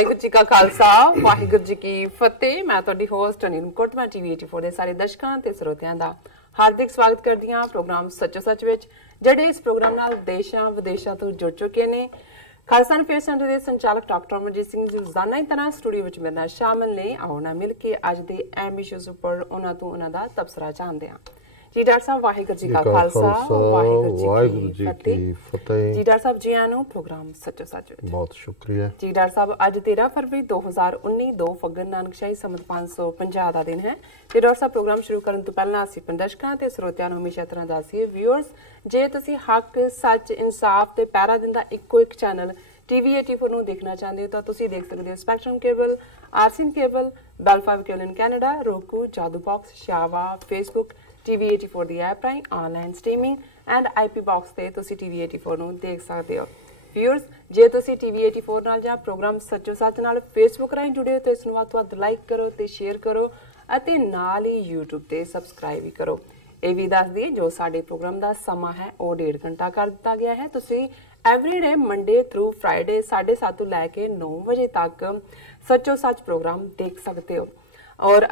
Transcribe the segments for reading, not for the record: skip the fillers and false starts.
वाहिगुरू जी का खालसा वाहिगुरू जी की फतेह। मैं तुहाडी होस्ट अनिल मुकुट। मैं टीवी 84 ਦੇ ਸਾਰੇ ਦਰਸ਼ਕਾਂ ਤੇ ਸਰੋਤਿਆਂ ਦਾ ਹਾਰਦਿਕ ਸਵਾਗਤ ਕਰਦੀ ਹਾਂ ਪ੍ਰੋਗਰਾਮ ਸੱਚੋ ਸੱਚ ਵਿੱਚ, ਜਿਹੜੇ ਇਸ ਪ੍ਰੋਗਰਾਮ ਨਾਲ ਦੇਸ਼ਾਂ ਵਿਦੇਸ਼ਾਂ ਤੋਂ ਜੁੜ ਚੁੱਕੇ ਨੇ। ਖਾਲਸਾ ਅਫੇਅਰਸ ਸੈਂਟਰ ਦੇ ਸੰਚਾਲਕ ਡਾਕਟਰ ਅਮਰਜੀਤ ਸਿੰਘ ਜੀ ਰੋਜ਼ਾਨਾ ਹੀ ਤਰ੍ਹਾਂ ਸਟੂਡੀਓ ਵਿੱਚ ਮੇਰੇ ਨਾਲ ਸ਼ਾਮਲ ਨੇ। ਆਓ ਨਾ ਮਿਲ ਕੇ ਅੱਜ ਦੇ ਅਹਿਮ ਇਸ਼ੂਜ਼ ਉੱਪਰ ਉਹਨਾਂ ਤੋਂ ਉਹਨਾਂ ਦਾ ਤਬਸਰਾ ਜਾਣਦੇ ਹਾਂ। जी डॉक्टर साहब वाहिगुरू जी का खालसा वाहिगुरू जी की फतेह। जी डॉक्टर साहब जी आनू प्रोग्राम सच्चो सच बहुत शुक्रिया। जी डॉक्टर साहब अज 13 फरवरी 2019 2 फग्गन नानकशाही संमत 550 का दिन है। जी डॉक्टर साहब प्रोग्राम शुरू करने तो पहला असीं दर्शकों ते श्रोतिਆਂ ਨੂੰ हमेशा तरह दसिए व्यूअर्स, जे तुसीं हक सच इंसाफ ते पैरा दिंदा इक्को एक चैनल TV 84 ਨੂੰ देखना चाहते हो तो तुसीं देख सकते हो स्पैक्ट्रम केबल, आरसीन cable, Bell 5 cable in Canada, roku, Jadoo box, शावा, फेसबुक, TV 84 ਦੀ ਐਪ ਰਾਹੀਂ online streaming and IP box ਤੇ ਤੁਸੀਂ TV 84 ਨੂੰ ਦੇਖ ਸਕਦੇ ਹੋ। ਵਿਊਅਰਸ, ਜੇ ਤੁਸੀਂ TV 84 ਨਾਲ ਜਾਂ ਪ੍ਰੋਗਰਾਮ ਸੱਚੋ ਸੱਚ ਨਾਲ ਫੇਸਬੁੱਕ ਰਾਹੀਂ ਜੁੜੇ ਹੋ ਤਾਂ ਇਸ ਨੂੰ ਵੱਧ ਤੋਂ ਵੱਧ ਲਾਈਕ ਕਰੋ ਤੇ ਸ਼ੇਅਰ ਕਰੋ ਅਤੇ ਨਾਲ ਹੀ YouTube ਤੇ ਸਬਸਕ੍ਰਾਈਬ ਵੀ ਕਰੋ। ਇਹ ਵੀ ਦੱਸ ਦਈਏ ਜੋ ਸਾਡੇ ਪ੍ਰੋਗਰਾਮ ਦਾ ਸਮਾਂ ਹੈ ਉਹ 1.5 ਘੰਟਾ ਕਰ ਦਿੱਤਾ ਗਿਆ ਹੈ। ਤੁਸੀਂ ਐਵਰੀਡੇ ਮੰਡੇ ਥਰੂ ਫਰਾਈਡੇ 7:30 ਤੋਂ ਲੈ ਕੇ 9 ਵਜੇ ਤੱਕ ਸੱਚੋ ਸੱਚ ਪ੍ਰੋਗਰਾਮ ਦੇਖ ਸਕਦੇ ਹੋ। और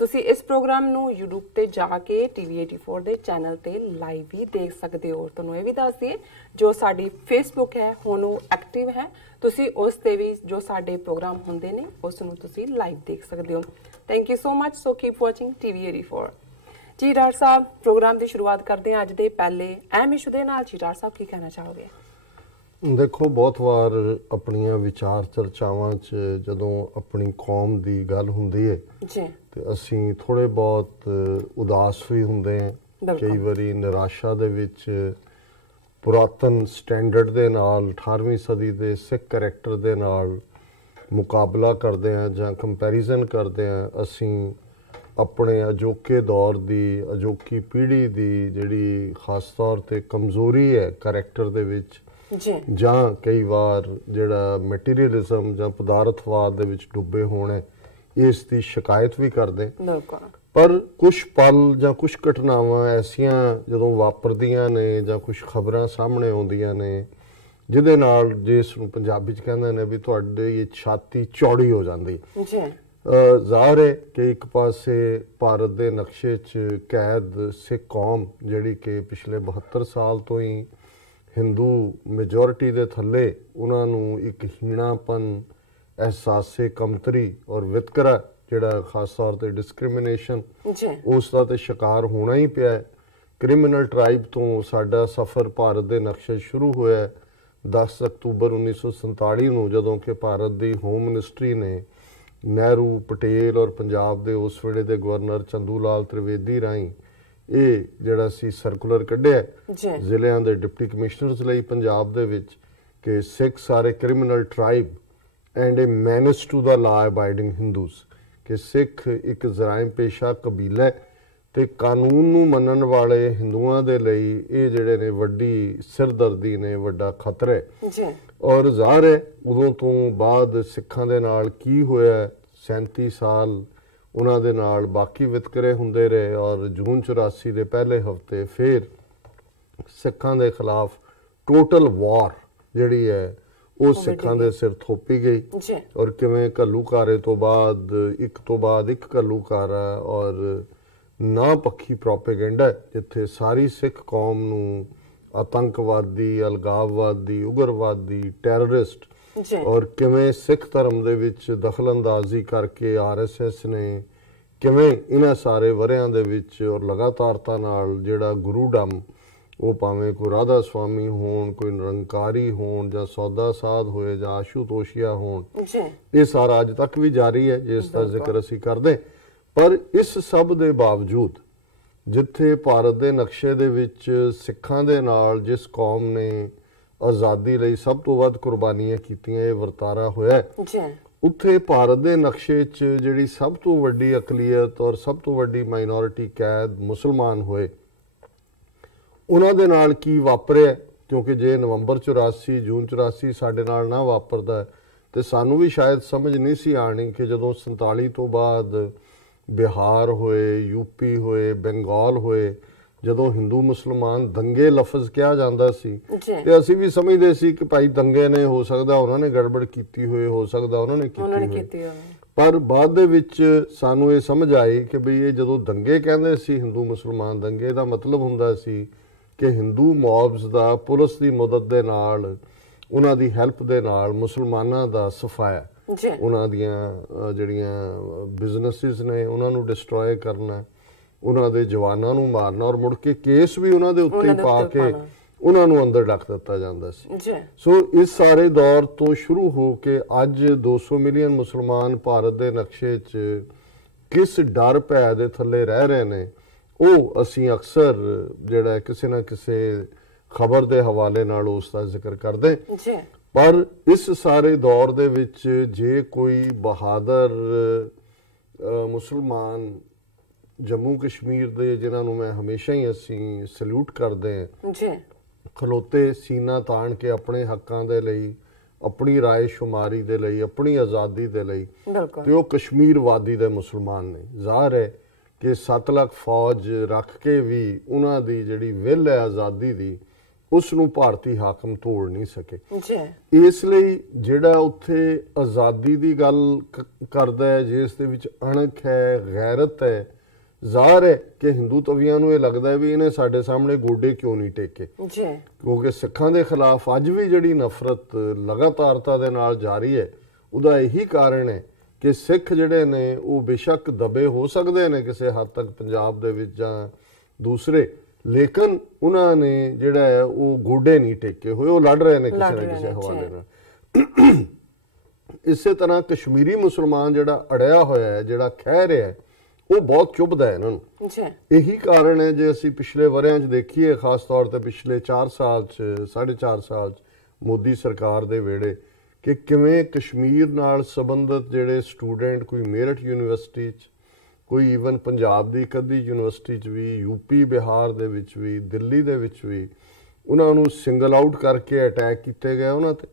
तुसी इस प्रोग्राम नू यूट्यूब ते जाके TV 84 दे चैनल ते लाइव भी देख सकते हो। तुहानूं ये भी दस दिए जो साडी फेसबुक है हुण एक्टिव है, तुसी उस ते भी जो साडे प्रोग्राम हुंदे ने उस नूं तुसी लाइव देख सकते हो। Thank you so much. So keep watching TV 84। जी डॉक्टर साहब प्रोग्राम की शुरुआत करते हैं अज दे पहले अहम इशू दे नाल। जी डॉक्टर साहब की कहना चाहोगे? देखो, बहुत बार अपनियां विचार चर्चावां च जदों अपनी कौम दी गल हुंदी है ते असीं थोड़े बहुत उदास भी हुंदे हैं। कई बारी निराशा दे विच पुरातन स्टैंडर्ड दे नाल 18वीं सदी दे सिख करैक्टर दे नाल मुकाबला करदे हैं जां कंपैरिजन करदे हैं। असीं अपने अजोके दौर दी अजोकी पीढ़ी दी जिहड़ी खास तौर ते कमज़ोरी है करैक्टर दे विच ਜਾਂ ਕਈ ਵਾਰ ਜਿਹੜਾ ਮਟੀਰੀਅਲਿਜ਼ਮ ਜਾਂ ਪਦਾਰਥਵਾਦ ਦੇ ਵਿੱਚ ਡੁੱਬੇ ਹੋਣੇ, ਇਸ ਦੀ ਸ਼ਿਕਾਇਤ ਵੀ ਕਰਦੇ। ਪਰ ਕੁਝ ਪਲ ਜਾਂ ਕੁਝ ਘਟਨਾਵਾਂ ਐਸੀਆਂ ਜਦੋਂ ਵਾਪਰਦੀਆਂ ਨੇ ਜਾਂ ਕੁਝ ਖਬਰਾਂ ਸਾਹਮਣੇ ਆਉਂਦੀਆਂ ਨੇ ਜਿਹਦੇ ਨਾਲ ਜਿਸ ਨੂੰ ਪੰਜਾਬੀ 'ਚ ਕਹਿੰਦੇ ਨੇ ਵੀ ਤੁਹਾਡੀ ਛਾਤੀ ਚੌੜੀ ਹੋ ਜਾਂਦੀ। ਜ਼ਾਹਰ ਹੈ ਕਿ ਇੱਕ ਪਾਸੇ ਭਾਰਤ ਦੇ ਨਕਸ਼ੇ 'ਚ ਕੈਦ ਸਿੱਖ ਕੌਮ ਜਿਹੜੀ ਕਿ ਪਿਛਲੇ 72 ਸਾਲ ਤੋਂ ਹੀ ਹਿੰਦੂ ਮੈਜੋਰਿਟੀ ਦੇ ਥੱਲੇ ਉਹਨਾਂ ਨੂੰ ਇੱਕ ਹੀਣਾਪਨ, ਅਹਿਸਾਸੇ ਕਮਤਰੀ ਔਰ ਵਿਤਕਰਾ ਜਿਹੜਾ ਖਾਸ ਤੌਰ ਤੇ ਡਿਸਕ੍ਰਿਮੀਨੇਸ਼ਨ ਉਸ ਦਾ ਤੇ ਸ਼ਿਕਾਰ ਹੋਣਾ ਹੀ ਪਿਆ। ਕ੍ਰਿਮੀਨਲ ਟ੍ਰਾਈਬ ਤੋਂ ਸਾਡਾ ਸਫ਼ਰ ਭਾਰਤ ਦੇ ਨਕਸ਼ੇ ਸ਼ੁਰੂ ਹੋਇਆ 10 ਅਕਤੂਬਰ 1947 ਨੂੰ, ਜਦੋਂ ਕਿ ਭਾਰਤ ਦੀ ਹੋਮ ਮਿਨਿਸਟਰੀ ਨੇ ਨਹਿਰੂ, ਪਟੇਲ ਔਰ ਪੰਜਾਬ ਦੇ ਉਸ ਵੇਲੇ ਦੇ ਗਵਰਨਰ ਚੰਦੂ ਲਾਲ ਤ੍ਰਿਵੇਦੀ ਰਾਹੀਂ ਇਹ ਜਿਹੜਾ ਸੀ ਸਰਕੂਲਰ ਕੱਢਿਆ ਜ਼ਿਲ੍ਹਿਆਂ ਦੇ ਡਿਪਟੀ ਕਮਿਸ਼ਨਰਸ ਲਈ ਪੰਜਾਬ ਦੇ ਵਿੱਚ ਕਿ Sikhs are a criminal tribe and a menace to the law abiding Hindus, ਕਿ ਸਿੱਖ ਇੱਕ ਜਰਾਇਮ ਪੇਸ਼ਾ ਕਬੀਲਾ ਤੇ ਕਾਨੂੰਨ ਨੂੰ ਮੰਨਣ ਵਾਲੇ ਹਿੰਦੂਆਂ ਦੇ ਲਈ ਇਹ ਜਿਹੜੇ ਨੇ ਵੱਡੀ ਸਿਰਦਰਦੀ ਨੇ, ਵੱਡਾ ਖਤਰਾ ਹੈ। ਔਰ ਜ਼ਾਹਰ ਹੈ ਉਦੋਂ ਤੋਂ ਬਾਅਦ ਸਿੱਖਾਂ ਦੇ ਨਾਲ ਕੀ ਹੋਇਆ, 37 ਸਾਲ ਉਹਨਾਂ ਦੇ ਨਾਲ ਬਾਕੀ ਵਿਤਕਰੇ ਹੁੰਦੇ ਰਹੇ ਔਰ ਜੂਨ 84 ਦੇ ਪਹਿਲੇ ਹਫ਼ਤੇ ਫਿਰ ਸਿੱਖਾਂ ਦੇ ਖਿਲਾਫ ਟੋਟਲ ਵਾਰ ਜਿਹੜੀ ਹੈ ਉਹ ਸਿੱਖਾਂ ਦੇ ਸਿਰ ਥੋਪੀ ਗਈ। ਔਰ ਕਿਵੇਂ ਘੱਲੂਘਾਰੇ ਤੋਂ ਬਾਅਦ ਇੱਕ ਘੱਲੂਘਾਰਾ ਔਰ ਨਾ ਪੱਖੀ ਪ੍ਰੋਪੇਗੈਂਡਾ ਜਿੱਥੇ ਸਾਰੀ ਸਿੱਖ ਕੌਮ ਨੂੰ ਆਤੰਕਵਾਦੀ, ਅਲਗਾਵਵਾਦੀ, ਉਗਰਵਾਦੀ, ਟੈਰਰਿਸਟ ਔਰ ਕਿਵੇਂ ਸਿੱਖ ਧਰਮ ਦੇ ਵਿੱਚ ਦਖਲ ਅੰਦਾਜ਼ੀ ਕਰਕੇ RSS ਨੇ ਕਿਵੇਂ ਇਹਨਾਂ ਸਾਰੇ ਵਰਿਆਂ ਦੇ ਵਿੱਚ ਔਰ ਲਗਾਤਾਰਤਾ ਨਾਲ ਜਿਹੜਾ ਗੁਰੂਡਮ, ਉਹ ਭਾਵੇਂ ਕੋਈ ਰਾਧਾ ਸਵਾਮੀ ਹੋਣ, ਕੋਈ ਨਿਰੰਕਾਰੀ ਹੋਣ ਜਾਂ ਸੌਦਾ ਸਾਧ ਹੋਏ ਜਾਂ ਆਸ਼ੂਤੋਸ਼ੀਆ ਹੋਣ, ਇਹ ਸਾਰਾ ਅੱਜ ਤੱਕ ਵੀ ਜਾਰੀ ਹੈ ਜਿਸ ਦਾ ਜ਼ਿਕਰ ਅਸੀਂ ਕਰਦੇ। ਪਰ ਇਸ ਸਭ ਦੇ ਬਾਵਜੂਦ ਜਿੱਥੇ ਭਾਰਤ ਦੇ ਨਕਸ਼ੇ ਦੇ ਵਿੱਚ ਸਿੱਖਾਂ ਦੇ ਨਾਲ ਜਿਸ ਕੌਮ ਨੇ ਆਜ਼ਾਦੀ ਲਈ ਸਭ ਤੋਂ ਵੱਧ ਕੁਰਬਾਨੀਆਂ ਕੀਤੀਆਂ ਇਹ ਵਰਤਾਰਾ ਹੋਇਆ, ਉੱਥੇ ਭਾਰਤ ਦੇ ਨਕਸ਼ੇ 'ਚ ਜਿਹੜੀ ਸਭ ਤੋਂ ਵੱਡੀ ਅਕਲੀਅਤ ਔਰ ਸਭ ਤੋਂ ਵੱਡੀ ਮਾਈਨੋਰਿਟੀ ਕੈਦ ਮੁਸਲਮਾਨ ਹੋਏ, ਉਹਨਾਂ ਦੇ ਨਾਲ ਕੀ ਵਾਪਰਿਆ। ਕਿਉਂਕਿ ਜੇ ਨਵੰਬਰ 84 ਜੂਨ 84 ਸਾਡੇ ਨਾਲ ਨਾ ਵਾਪਰਦਾ ਤੇ ਸਾਨੂੰ ਵੀ ਸ਼ਾਇਦ ਸਮਝ ਨਹੀਂ ਸੀ ਆਣੀ ਕਿ ਜਦੋਂ 47 ਤੋਂ ਬਾਅਦ ਬਿਹਾਰ ਹੋਏ, UP ਹੋਏ, ਬੰਗਾਲ ਹੋਏ, ਜਦੋਂ ਹਿੰਦੂ ਮੁਸਲਮਾਨ ਦੰਗੇ ਲਫ਼ਜ਼ ਕਿਹਾ ਜਾਂਦਾ ਸੀ ਤੇ ਅਸੀਂ ਵੀ ਸਮਝਦੇ ਸੀ ਕਿ ਭਾਈ ਦੰਗੇ ਨੇ, ਹੋ ਸਕਦਾ ਉਹਨਾਂ ਨੇ ਗੜਬੜ ਕੀਤੀ ਹੋਏ, ਹੋ ਸਕਦਾ ਉਹਨਾਂ ਨੇ ਕੀਤੀ ਹੋਏ। ਪਰ ਬਾਅਦ ਦੇ ਵਿੱਚ ਸਾਨੂੰ ਇਹ ਸਮਝ ਆਈ ਕਿ ਬਈ ਇਹ ਜਦੋਂ ਦੰਗੇ ਕਹਿੰਦੇ ਸੀ ਹਿੰਦੂ ਮੁਸਲਮਾਨ ਦੰਗੇ ਦਾ ਮਤਲਬ ਹੁੰਦਾ ਸੀ ਕਿ ਹਿੰਦੂ ਮੌਬਸ ਦਾ ਪੁਲਿਸ ਦੀ ਮਦਦ ਦੇ ਨਾਲ, ਉਹਨਾਂ ਦੀ ਹੈਲਪ ਦੇ ਨਾਲ ਮੁਸਲਮਾਨਾਂ ਦਾ ਸਫਾਇਆ, ਉਹਨਾਂ ਦੀਆਂ ਜਿਹੜੀਆਂ ਬਿਜ਼ਨੈਸਿਸ ਨੇ ਉਹਨਾਂ ਨੂੰ ਡਿਸਟਰੋਏ ਕਰਨਾ, ਉਹਨਾਂ ਦੇ ਜਵਾਨਾਂ ਨੂੰ ਮਾਰਨਾ ਔਰ ਮੁੜ ਕੇ ਕੇਸ ਵੀ ਉਹਨਾਂ ਦੇ ਉੱਤੇ ਪਾ ਕੇ ਉਹਨਾਂ ਨੂੰ ਅੰਦਰ ਡੱਕ ਦਿੱਤਾ ਜਾਂਦਾ ਸੀ। ਸੋ ਇਸ ਸਾਰੇ ਦੌਰ ਤੋਂ ਸ਼ੁਰੂ ਹੋ ਕੇ ਅੱਜ 200 ਮਿਲੀਅਨ ਮੁਸਲਮਾਨ ਭਾਰਤ ਦੇ ਨਕਸ਼ੇ 'ਚ ਕਿਸ ਡਰ ਭੈ ਦੇ ਥੱਲੇ ਰਹਿ ਰਹੇ ਨੇ, ਉਹ ਅਸੀਂ ਅਕਸਰ ਜਿਹੜਾ ਕਿਸੇ ਨਾ ਕਿਸੇ ਖਬਰ ਦੇ ਹਵਾਲੇ ਨਾਲ ਉਸ ਦਾ ਜ਼ਿਕਰ ਕਰਦੇ। ਪਰ ਇਸ ਸਾਰੇ ਦੌਰ ਦੇ ਵਿੱਚ ਜੇ ਕੋਈ ਬਹਾਦਰ ਮੁਸਲਮਾਨ ਜੰਮੂ ਕਸ਼ਮੀਰ ਦੇ, ਜਿਨ੍ਹਾਂ ਨੂੰ ਮੈਂ ਹਮੇਸ਼ਾ ਹੀ ਅਸੀਂ ਸਲੂਟ ਕਰਦੇ ਹਾਂ, ਖਲੋਤੇ ਸੀਨਾ ਤਾਣ ਕੇ ਆਪਣੇ ਹੱਕਾਂ ਦੇ ਲਈ, ਆਪਣੀ ਰਾਏ ਸ਼ੁਮਾਰੀ ਦੇ ਲਈ, ਆਪਣੀ ਆਜ਼ਾਦੀ ਦੇ ਲਈ, ਤੇ ਉਹ ਕਸ਼ਮੀਰ ਵਾਦੀ ਦੇ ਮੁਸਲਮਾਨ ਨੇ। ਜ਼ਾਹਰ ਹੈ ਕਿ 7 ਲੱਖ ਫੌਜ ਰੱਖ ਕੇ ਵੀ ਉਹਨਾਂ ਦੀ ਜਿਹੜੀ ਵਿਲ ਹੈ ਆਜ਼ਾਦੀ ਦੀ, ਉਸ ਨੂੰ ਭਾਰਤੀ ਹਾਕਮ ਤੋੜ ਨਹੀਂ ਸਕੇ। ਇਸ ਲਈ ਜਿਹੜਾ ਉੱਥੇ ਆਜ਼ਾਦੀ ਦੀ ਗੱਲ ਕਰਦਾ ਹੈ, ਜਿਸ ਦੇ ਵਿੱਚ ਅਣਖ ਹੈ, ਗੈਰਤ ਹੈ, ਜ਼ਾਹਰ ਹੈ ਕਿ ਹਿੰਦੂ ਤਵੀਆਂ ਨੂੰ ਇਹ ਲੱਗਦਾ ਹੈ ਵੀ ਇਹਨੇ ਸਾਡੇ ਸਾਹਮਣੇ ਗੋਡੇ ਕਿਉਂ ਨਹੀਂ ਟੇਕੇ, ਕਿਉਂਕਿ ਸਿੱਖਾਂ ਦੇ ਖਿਲਾਫ ਅੱਜ ਵੀ ਜਿਹੜੀ ਨਫ਼ਰਤ ਲਗਾਤਾਰਤਾ ਦੇ ਨਾਲ ਜਾਰੀ ਹੈ, ਉਹਦਾ ਇਹੀ ਕਾਰਨ ਹੈ ਕਿ ਸਿੱਖ ਜਿਹੜੇ ਨੇ ਉਹ ਬੇਸ਼ੱਕ ਦਬੇ ਹੋ ਸਕਦੇ ਨੇ ਕਿਸੇ ਹੱਦ ਤੱਕ ਪੰਜਾਬ ਦੇ ਵਿੱਚ ਜਾਂ ਦੂਸਰੇ, ਲੇਕਿਨ ਉਹਨਾਂ ਨੇ ਜਿਹੜਾ ਹੈ ਉਹ ਗੋਡੇ ਨਹੀਂ ਟੇਕੇ ਹੋਏ, ਉਹ ਲੜ ਰਹੇ ਨੇ ਕਿਸੇ ਨਾ ਕਿਸੇ ਹਵਾਲੇ ਨਾਲ। ਇਸੇ ਤਰ੍ਹਾਂ ਕਸ਼ਮੀਰੀ ਮੁਸਲਮਾਨ ਜਿਹੜਾ ਅੜਿਆ ਹੋਇਆ ਹੈ, ਜਿਹੜਾ ਖਹਿ ਰਿਹਾ ਹੈ, ਉਹ ਬਹੁਤ ਚੁਭਦਾ ਹੈ ਇਹਨਾਂ ਨੂੰ। ਇਹੀ ਕਾਰਨ ਹੈ ਜੇ ਅਸੀਂ ਪਿਛਲੇ ਵਰਿਆਂ 'ਚ ਦੇਖੀਏ, ਖਾਸ ਤੌਰ ਤੇ ਪਿਛਲੇ 4 ਸਾਲ 'ਚ 4.5 ਸਾਲ 'ਚ ਮੋਦੀ ਸਰਕਾਰ ਦੇ ਵੇੜੇ, ਕਿ ਕਿਵੇਂ ਕਸ਼ਮੀਰ ਨਾਲ ਸੰਬੰਧਿਤ ਜਿਹੜੇ ਸਟੂਡੈਂਟ, ਕੋਈ ਮੇਰਠ ਯੂਨੀਵਰਸਿਟੀ 'ਚ, ਕੋਈ ਈਵਨ ਪੰਜਾਬ ਦੀ ਇੱਕ ਅੱਧੀ ਯੂਨੀਵਰਸਿਟੀ 'ਚ ਵੀ, ਯੂਪੀ ਬਿਹਾਰ ਦੇ ਵਿੱਚ ਵੀ, ਦਿੱਲੀ ਦੇ ਵਿੱਚ ਵੀ, ਉਹਨਾਂ ਨੂੰ ਸਿੰਗਲ ਆਊਟ ਕਰਕੇ ਅਟੈਕ ਕੀਤੇ ਗਏ ਉਹਨਾਂ ਤੇ।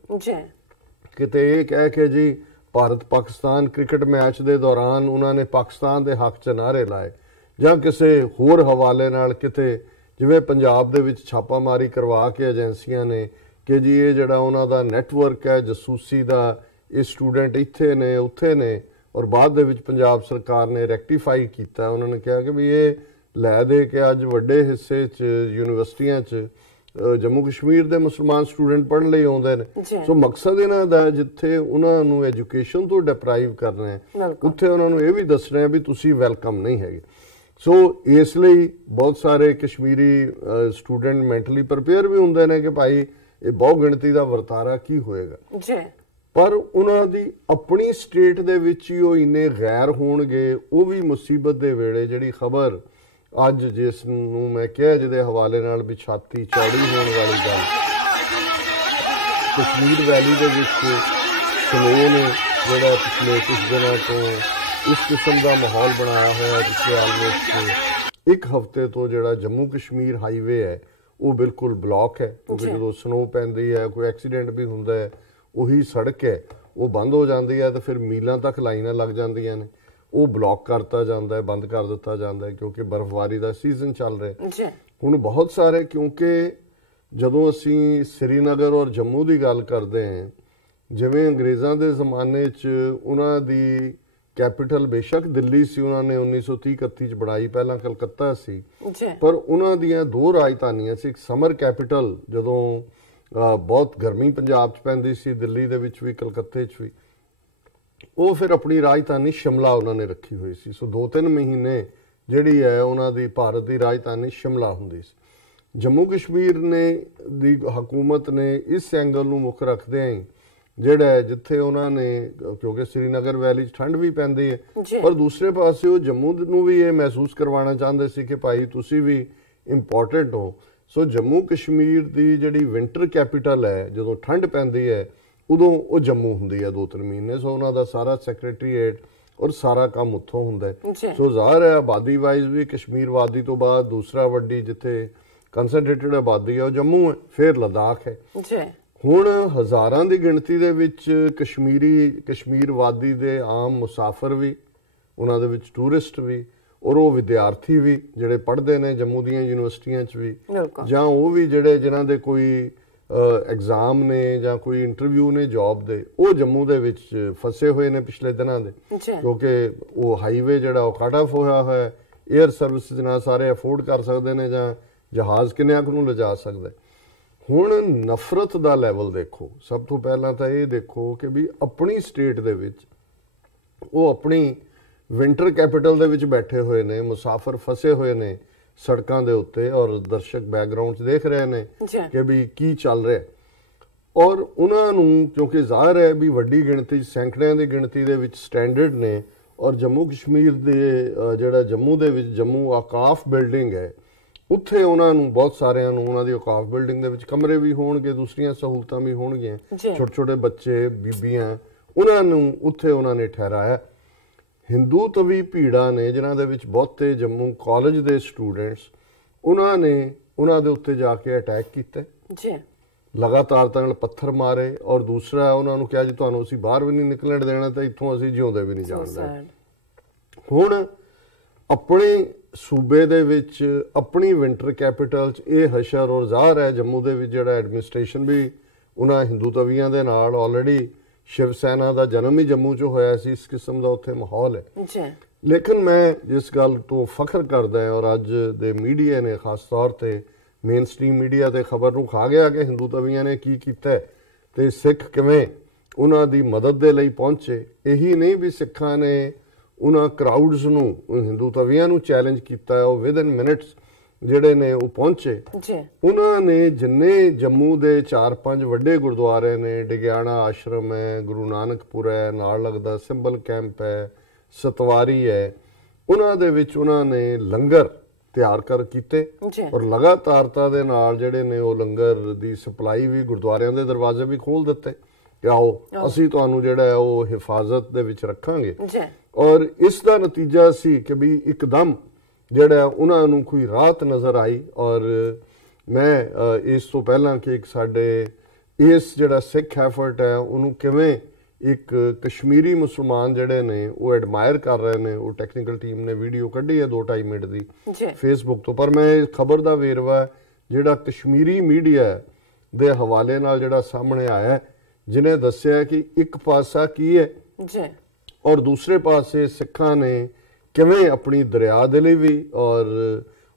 ਕਿਤੇ ਇਹ ਕਹਿ ਕੇ ਜੀ ਭਾਰਤ ਪਾਕਿਸਤਾਨ ਕ੍ਰਿਕਟ ਮੈਚ ਦੇ ਦੌਰਾਨ ਉਹਨਾਂ ਨੇ ਪਾਕਿਸਤਾਨ ਦੇ ਹੱਕ 'ਚ ਨਾਅਰੇ ਲਾਏ, ਜਾਂ ਕਿਸੇ ਹੋਰ ਹਵਾਲੇ ਨਾਲ ਕਿਤੇ ਜਿਵੇਂ ਪੰਜਾਬ ਦੇ ਵਿੱਚ ਛਾਪਾਮਾਰੀ ਕਰਵਾ ਕੇ ਏਜੰਸੀਆਂ ਨੇ ਕਿ ਜੀ ਇਹ ਜਿਹੜਾ ਉਹਨਾਂ ਦਾ ਨੈਟਵਰਕ ਹੈ ਜਸੂਸੀ ਦਾ, ਇਹ ਸਟੂਡੈਂਟ ਇੱਥੇ ਨੇ ਉੱਥੇ ਨੇ, ਔਰ ਬਾਅਦ ਦੇ ਵਿੱਚ ਪੰਜਾਬ ਸਰਕਾਰ ਨੇ ਰੈਕਟੀਫਾਈ ਕੀਤਾ। ਉਹਨਾਂ ਨੇ ਕਿਹਾ ਕਿ ਵੀ ਇਹ ਲੈ ਦੇ ਕੇ ਅੱਜ ਵੱਡੇ ਹਿੱਸੇ 'ਚ ਯੂਨੀਵਰਸਿਟੀਆਂ 'ਚ ਜੰਮੂ ਕਸ਼ਮੀਰ ਦੇ ਮੁਸਲਮਾਨ ਸਟੂਡੈਂਟ ਪੜ੍ਹਨ ਲਈ ਆਉਂਦੇ ਨੇ। ਸੋ ਮਕਸਦ ਇਹਨਾਂ ਦਾ ਜਿੱਥੇ ਉਹਨਾਂ ਨੂੰ ਐਜੂਕੇਸ਼ਨ ਤੋਂ ਡਿਪਰਾਈਵ ਕਰਨਾ ਹੈ, ਉੱਥੇ ਉਹਨਾਂ ਨੂੰ ਇਹ ਵੀ ਦੱਸਣਾ ਹੈ ਵੀ ਤੁਸੀਂ ਵੈਲਕਮ ਨਹੀਂ ਹੈਗੇ। ਸੋ ਇਸ ਲਈ ਬਹੁਤ ਸਾਰੇ ਕਸ਼ਮੀਰੀ ਸਟੂਡੈਂਟ ਮੈਂਟਲੀ ਪ੍ਰਿਪੇਅਰ ਵੀ ਹੁੰਦੇ ਨੇ ਕਿ ਭਾਈ ਇਹ ਬਹੁ ਗਿਣਤੀ ਦਾ ਵਰਤਾਰਾ ਕੀ ਹੋਏਗਾ, ਪਰ ਉਹਨਾਂ ਦੀ ਆਪਣੀ ਸਟੇਟ ਦੇ ਵਿੱਚ ਹੀ ਉਹ ਇੰਨੇ ਗੈਰ ਹੋਣਗੇ। ਉਹ ਵੀ ਮੁਸੀਬਤ ਦੇ ਵੇਲੇ ਜਿਹੜੀ ਖਬਰ ਅੱਜ ਜਿਸ ਨੂੰ ਮੈਂ ਕਿਹਾ ਜਿਹਦੇ ਹਵਾਲੇ ਨਾਲ ਵੀ ਛਾਤੀ ਚੌੜੀ ਹੋਣ ਵਾਲੀ ਗੱਲ, ਕਸ਼ਮੀਰ ਵੈਲੀ ਦੇ ਵਿੱਚ ਸਨੋ ਨੇ ਜਿਹੜਾ ਪਿਛਲੇ ਕੁਝ ਦਿਨਾਂ ਤੋਂ ਇਸ ਕਿਸਮ ਦਾ ਮਾਹੌਲ ਬਣਾਇਆ ਹੋਇਆ, ਜਿੱਥੇ ਆਲਮੋਸਟ 1 ਹਫ਼ਤੇ ਤੋਂ ਜਿਹੜਾ ਜੰਮੂ ਕਸ਼ਮੀਰ ਹਾਈਵੇ ਹੈ ਉਹ ਬਿਲਕੁਲ ਬਲੌਕ ਹੈ, ਕਿਉਂਕਿ ਜਦੋਂ ਸਨੋ ਪੈਂਦੀ ਹੈ, ਕੋਈ ਐਕਸੀਡੈਂਟ ਵੀ ਹੁੰਦਾ ਹੈ, ਉਹੀ ਸੜਕ ਹੈ ਉਹ ਬੰਦ ਹੋ ਜਾਂਦੀ ਹੈ, ਤੇ ਫਿਰ ਮੀਲਾਂ ਤੱਕ ਲਾਈਨਾਂ ਲੱਗ ਜਾਂਦੀਆਂ ਨੇ, ਉਹ ਬਲੌਕ ਕਰਤਾ ਜਾਂਦਾ ਹੈ, ਬੰਦ ਕਰ ਦਿੱਤਾ ਜਾਂਦਾ ਹੈ, ਕਿਉਂਕਿ ਬਰਫ਼ਬਾਰੀ ਦਾ ਸੀਜ਼ਨ ਚੱਲ ਰਿਹਾ। ਹੁਣ ਬਹੁਤ ਸਾਰੇ, ਕਿਉਂਕਿ ਜਦੋਂ ਅਸੀਂ ਸ੍ਰੀਨਗਰ ਔਰ ਜੰਮੂ ਦੀ ਗੱਲ ਕਰਦੇ ਹਾਂ, ਜਿਵੇਂ ਅੰਗਰੇਜ਼ਾਂ ਦੇ ਜ਼ਮਾਨੇ 'ਚ ਉਹਨਾਂ ਦੀ ਕੈਪੀਟਲ ਬੇਸ਼ੱਕ ਦਿੱਲੀ ਸੀ, ਉਹਨਾਂ ਨੇ 1930-31 'ਚ ਬਣਾਈ, ਪਹਿਲਾਂ ਕਲਕੱਤਾ ਸੀ, ਪਰ ਉਹਨਾਂ ਦੀਆਂ 2 ਰਾਜਧਾਨੀਆਂ ਸੀ। ਇੱਕ ਸਮਰ ਕੈਪੀਟਲ, ਜਦੋਂ ਬਹੁਤ ਗਰਮੀ ਪੰਜਾਬ 'ਚ ਪੈਂਦੀ ਸੀ, ਦਿੱਲੀ ਦੇ ਵਿੱਚ ਵੀ ਕਲਕੱਤੇ 'ਚ ਵੀ, ਉਹ ਫਿਰ ਆਪਣੀ ਰਾਜਧਾਨੀ ਸ਼ਿਮਲਾ ਉਹਨਾਂ ਨੇ ਰੱਖੀ ਹੋਈ ਸੀ। ਸੋ 2-3 ਮਹੀਨੇ ਜਿਹੜੀ ਹੈ ਉਹਨਾਂ ਦੀ ਭਾਰਤ ਦੀ ਰਾਜਧਾਨੀ ਸ਼ਿਮਲਾ ਹੁੰਦੀ ਸੀ। ਜੰਮੂ ਕਸ਼ਮੀਰ ਨੇ ਦੀ ਹਕੂਮਤ ਨੇ ਇਸ ਐਂਗਲ ਨੂੰ ਮੁੱਖ ਰੱਖਦਿਆਂ ਹੀ ਜਿਹੜਾ ਜਿੱਥੇ ਉਹਨਾਂ ਨੇ, ਕਿਉਂਕਿ ਸ੍ਰੀਨਗਰ ਵੈਲੀ 'ਚ ਠੰਡ ਵੀ ਪੈਂਦੀ ਹੈ, ਪਰ ਦੂਸਰੇ ਪਾਸੇ ਉਹ ਜੰਮੂ ਨੂੰ ਵੀ ਇਹ ਮਹਿਸੂਸ ਕਰਵਾਉਣਾ ਚਾਹੁੰਦੇ ਸੀ ਕਿ ਭਾਈ ਤੁਸੀਂ ਵੀ ਇੰਪੋਰਟੈਂਟ ਹੋ। ਸੋ ਜੰਮੂ ਕਸ਼ਮੀਰ ਦੀ ਜਿਹੜੀ ਵਿੰਟਰ ਕੈਪੀਟਲ ਹੈ, ਜਦੋਂ ਠੰਡ ਪੈਂਦੀ ਹੈ ਉਦੋਂ ਉਹ ਜੰਮੂ ਹੁੰਦੀ ਹੈ 2-3 ਮਹੀਨੇ। ਸੋ ਉਹਨਾਂ ਦਾ ਸਾਰਾ ਸੈਕਟਰੀਏਟ ਔਰ ਸਾਰਾ ਕੰਮ ਉੱਥੋਂ ਹੁੰਦਾ ਹੈ। ਸੋ ਜ਼ਾਹਰ ਹੈ ਆਬਾਦੀ ਵਾਈਜ਼ ਵੀ ਕਸ਼ਮੀਰ ਵਾਦੀ ਤੋਂ ਬਾਅਦ ਦੂਸਰਾ ਵੱਡੀ ਜਿੱਥੇ ਕੰਸੈਂਟਰੇਟਡ ਆਬਾਦੀ ਹੈ ਉਹ ਜੰਮੂ ਹੈ, ਫਿਰ ਲੱਦਾਖ ਹੈ। ਹੁਣ ਹਜ਼ਾਰਾਂ ਦੀ ਗਿਣਤੀ ਦੇ ਵਿੱਚ ਕਸ਼ਮੀਰ ਵਾਦੀ ਦੇ ਆਮ ਮੁਸਾਫਰ ਵੀ, ਉਹਨਾਂ ਦੇ ਵਿੱਚ ਟੂਰਿਸਟ ਵੀ, ਔਰ ਉਹ ਵਿਦਿਆਰਥੀ ਵੀ ਜਿਹੜੇ ਪੜ੍ਹਦੇ ਨੇ ਜੰਮੂ ਦੀਆਂ ਯੂਨੀਵਰਸਿਟੀਆਂ 'ਚ ਵੀ, ਜਾਂ ਉਹ ਵੀ ਜਿਹੜੇ ਜਿਨ੍ਹਾਂ ਦੇ ਕੋਈ ਐਗਜ਼ਾਮ ਨੇ ਜਾਂ ਕੋਈ ਇੰਟਰਵਿਊ ਨੇ ਜੌਬ ਦੇ, ਉਹ ਜੰਮੂ ਦੇ ਵਿੱਚ ਫਸੇ ਹੋਏ ਨੇ ਪਿਛਲੇ ਦਿਨਾਂ ਦੇ, ਕਿਉਂਕਿ ਉਹ ਹਾਈਵੇ ਜਿਹੜਾ ਉਹ ਕੱਟ ਆਫ ਹੋਇਆ ਹੋਇਆ, ਏਅਰ ਸਰਵਿਸਿਜ਼ ਨਾ ਸਾਰੇ ਅਫੋਰਡ ਕਰ ਸਕਦੇ ਨੇ ਜਾਂ ਜਹਾਜ਼ ਕਿੰਨਿਆਂ ਕੁ ਨੂੰ ਲਿਜਾ ਸਕਦਾ। ਹੁਣ ਨਫ਼ਰਤ ਦਾ ਲੈਵਲ ਦੇਖੋ। ਸਭ ਤੋਂ ਪਹਿਲਾਂ ਤਾਂ ਇਹ ਦੇਖੋ ਕਿ ਵੀ ਆਪਣੀ ਸਟੇਟ ਦੇ ਵਿੱਚ ਉਹ ਆਪਣੀ ਵਿੰਟਰ ਕੈਪੀਟਲ ਦੇ ਵਿੱਚ ਬੈਠੇ ਹੋਏ ਨੇ, ਮੁਸਾਫਰ ਫਸੇ ਹੋਏ ਨੇ ਸੜਕਾਂ ਦੇ ਉੱਤੇ, ਔਰ ਦਰਸ਼ਕ ਬੈਕਗ੍ਰਾਉਂਡ 'ਚ ਦੇਖ ਰਹੇ ਨੇ ਕਿ ਵੀ ਕੀ ਚੱਲ ਰਿਹਾ। ਔਰ ਉਹਨਾਂ ਨੂੰ ਕਿਉਂਕਿ ਜ਼ਾਹਿਰ ਹੈ ਵੀ ਵੱਡੀ ਗਿਣਤੀ, ਸੈਂਕੜਿਆਂ ਦੀ ਗਿਣਤੀ ਦੇ ਵਿੱਚ ਸਟੈਂਡਰਡ ਨੇ, ਔਰ ਜੰਮੂ ਕਸ਼ਮੀਰ ਦੇ ਜਿਹੜਾ ਜੰਮੂ ਦੇ ਵਿੱਚ ਜੰਮੂ ਔਕਾਫ ਬਿਲਡਿੰਗ ਹੈ, ਉੱਥੇ ਉਹਨਾਂ ਨੂੰ ਬਹੁਤ ਸਾਰਿਆਂ ਨੂੰ ਉਹਨਾਂ ਦੀ ਔਕਾਫ ਬਿਲਡਿੰਗ ਦੇ ਵਿੱਚ ਕਮਰੇ ਵੀ ਹੋਣਗੇ, ਦੂਸਰੀਆਂ ਸਹੂਲਤਾਂ ਵੀ ਹੋਣਗੀਆਂ, ਛੋਟੇ ਛੋਟੇ ਬੱਚੇ, ਬੀਬੀਆਂ, ਉਹਨਾਂ ਨੂੰ ਉੱਥੇ ਉਹਨਾਂ ਨੇ ਠਹਿਰਾਇਆ। ਹਿੰਦੂ ਤਵੀ ਭੀੜਾਂ ਨੇ ਜਿਨ੍ਹਾਂ ਦੇ ਵਿੱਚ ਬਹੁਤੇ ਜੰਮੂ ਕਾਲਜ ਦੇ ਸਟੂਡੈਂਟਸ, ਉਹਨਾਂ ਨੇ ਉਹਨਾਂ ਦੇ ਉੱਤੇ ਜਾ ਕੇ ਅਟੈਕ ਕੀਤਾ ਜੀ, ਲਗਾਤਾਰ ਤਾਂ ਨਾਲ ਪੱਥਰ ਮਾਰੇ, ਔਰ ਦੂਸਰਾ ਉਹਨਾਂ ਨੂੰ ਕਿਹਾ ਜੀ ਤੁਹਾਨੂੰ ਅਸੀਂ ਬਾਹਰ ਵੀ ਨਹੀਂ ਨਿਕਲਣ ਦੇਣਾ ਤੇ ਇੱਥੋਂ ਅਸੀਂ ਜਿਉਂਦੇ ਵੀ ਨਹੀਂ ਜਾਣ ਦੇਣਾ। ਹੁਣ ਆਪਣੇ ਸੂਬੇ ਦੇ ਵਿੱਚ, ਆਪਣੀ ਵਿੰਟਰ ਕੈਪੀਟਲ 'ਚ ਇਹ ਹਸ਼ਰ, ਔਰ ਜ਼ਾਹਰ ਹੈ ਜੰਮੂ ਦੇ ਵਿੱਚ ਜਿਹੜਾ ਐਡਮਿਨਿਸਟ੍ਰੇਸ਼ਨ ਵੀ ਉਹਨਾਂ ਹਿੰਦੂ ਤਵੀਆਂ ਦੇ ਨਾਲ, ਆਲਰੇਡੀ ਸ਼ਿਵ ਸੈਨਾ ਦਾ ਜਨਮ ਹੀ ਜੰਮੂ 'ਚ ਹੋਇਆ ਸੀ, ਇਸ ਕਿਸਮ ਦਾ ਉੱਥੇ ਮਾਹੌਲ ਹੈ। ਲੇਕਿਨ ਮੈਂ ਜਿਸ ਗੱਲ ਤੋਂ ਫਖਰ ਕਰਦਾ ਹਾਂ, ਔਰ ਅੱਜ ਦੇ ਮੀਡੀਆ ਨੇ ਖਾਸ ਤੌਰ ਤੇ ਮੇਨ ਸਟ੍ਰੀਮ ਮੀਡੀਆ ਤੇ ਖਬਰ ਨੂੰ ਖਾ ਗਿਆ ਕਿ ਹਿੰਦੂ ਤਵੀਆਂ ਨੇ ਕੀ ਕੀਤਾ ਤੇ ਸਿੱਖ ਕਿਵੇਂ ਉਹਨਾਂ ਦੀ ਮਦਦ ਦੇ ਲਈ ਪਹੁੰਚੇ। ਇਹੀ ਨਹੀਂ ਵੀ ਸਿੱਖਾਂ ਨੇ ਉਹਨਾਂ ਕਰਾਊਡਸ ਨੂੰ, ਹਿੰਦੂ ਤਵੀਆਂ ਨੂੰ ਚੈਲੰਜ ਕੀਤਾ, ਉਹ ਵਿਦਨ ਮਿੰਟਸ ਜਿਹੜੇ ਨੇ ਉਹ ਪਹੁੰਚੇ। ਉਹਨਾਂ ਨੇ ਜਿੰਨੇ ਜੰਮੂ ਦੇ 4-5 ਵੱਡੇ ਗੁਰਦੁਆਰੇ ਨੇ, ਡਿਗਿਆਣਾ ਆਸ਼ਰਮ ਹੈ, ਗੁਰੂ ਨਾਨਕਪੁਰ ਹੈ, ਨਾਲ ਲੱਗਦਾ ਸਿੰਬਲ ਕੈਂਪ ਹੈ, ਸਤਵਾਰੀ ਹੈ, ਉਹਨਾਂ ਦੇ ਵਿੱਚ ਉਹਨਾਂ ਨੇ ਲੰਗਰ ਤਿਆਰ ਕਰ ਕੀਤੇ, ਔਰ ਲਗਾਤਾਰਤਾ ਦੇ ਨਾਲ ਜਿਹੜੇ ਨੇ ਉਹ ਲੰਗਰ ਦੀ ਸਪਲਾਈ ਵੀ, ਗੁਰਦੁਆਰਿਆਂ ਦੇ ਦਰਵਾਜ਼ੇ ਵੀ ਖੋਲ ਦਿੱਤੇ ਕਿ ਆਓ ਅਸੀਂ ਤੁਹਾਨੂੰ ਜਿਹੜਾ ਹੈ ਉਹ ਹਿਫਾਜ਼ਤ ਦੇ ਵਿੱਚ ਰੱਖਾਂਗੇ। ਔਰ ਇਸ ਦਾ ਨਤੀਜਾ ਸੀ ਕਿ ਵੀ ਇੱਕਦਮ ਜਿਹੜਾ ਉਹਨਾਂ ਨੂੰ ਕੋਈ ਰਾਹਤ ਨਜ਼ਰ ਆਈ। ਔਰ ਮੈਂ ਇਸ ਤੋਂ ਪਹਿਲਾਂ ਕਿ ਇੱਕ ਸਾਡੇ ਇਸ ਜਿਹੜਾ ਸਿੱਖ ਐਫਰਟ ਹੈ ਉਹਨੂੰ ਕਿਵੇਂ ਇੱਕ ਕਸ਼ਮੀਰੀ ਮੁਸਲਮਾਨ ਜਿਹੜੇ ਨੇ ਉਹ ਐਡਮਾਇਰ ਕਰ ਰਹੇ ਨੇ, ਉਹ ਟੈਕਨੀਕਲ ਟੀਮ ਨੇ ਵੀਡੀਓ ਕੱਢੀ ਹੈ 2-2.5 ਮਿੰਟ ਦੀ ਫੇਸਬੁੱਕ ਤੋਂ, ਪਰ ਮੈਂ ਇਸ ਖਬਰ ਦਾ ਵੇਰਵਾ ਜਿਹੜਾ ਕਸ਼ਮੀਰੀ ਮੀਡੀਆ ਦੇ ਹਵਾਲੇ ਨਾਲ ਜਿਹੜਾ ਸਾਹਮਣੇ ਆਇਆ, ਜਿਨੇ ਦੱਸਿਆ ਕਿ ਇੱਕ ਪਾਸਾ ਕੀ ਹੈ ਔਰ ਦੂਸਰੇ ਪਾਸੇ ਸਿੱਖਾਂ ਨੇ ਕਿਵੇਂ ਆਪਣੀ ਦਰਿਆ ਦੇ ਲਈ ਵੀ, ਔਰ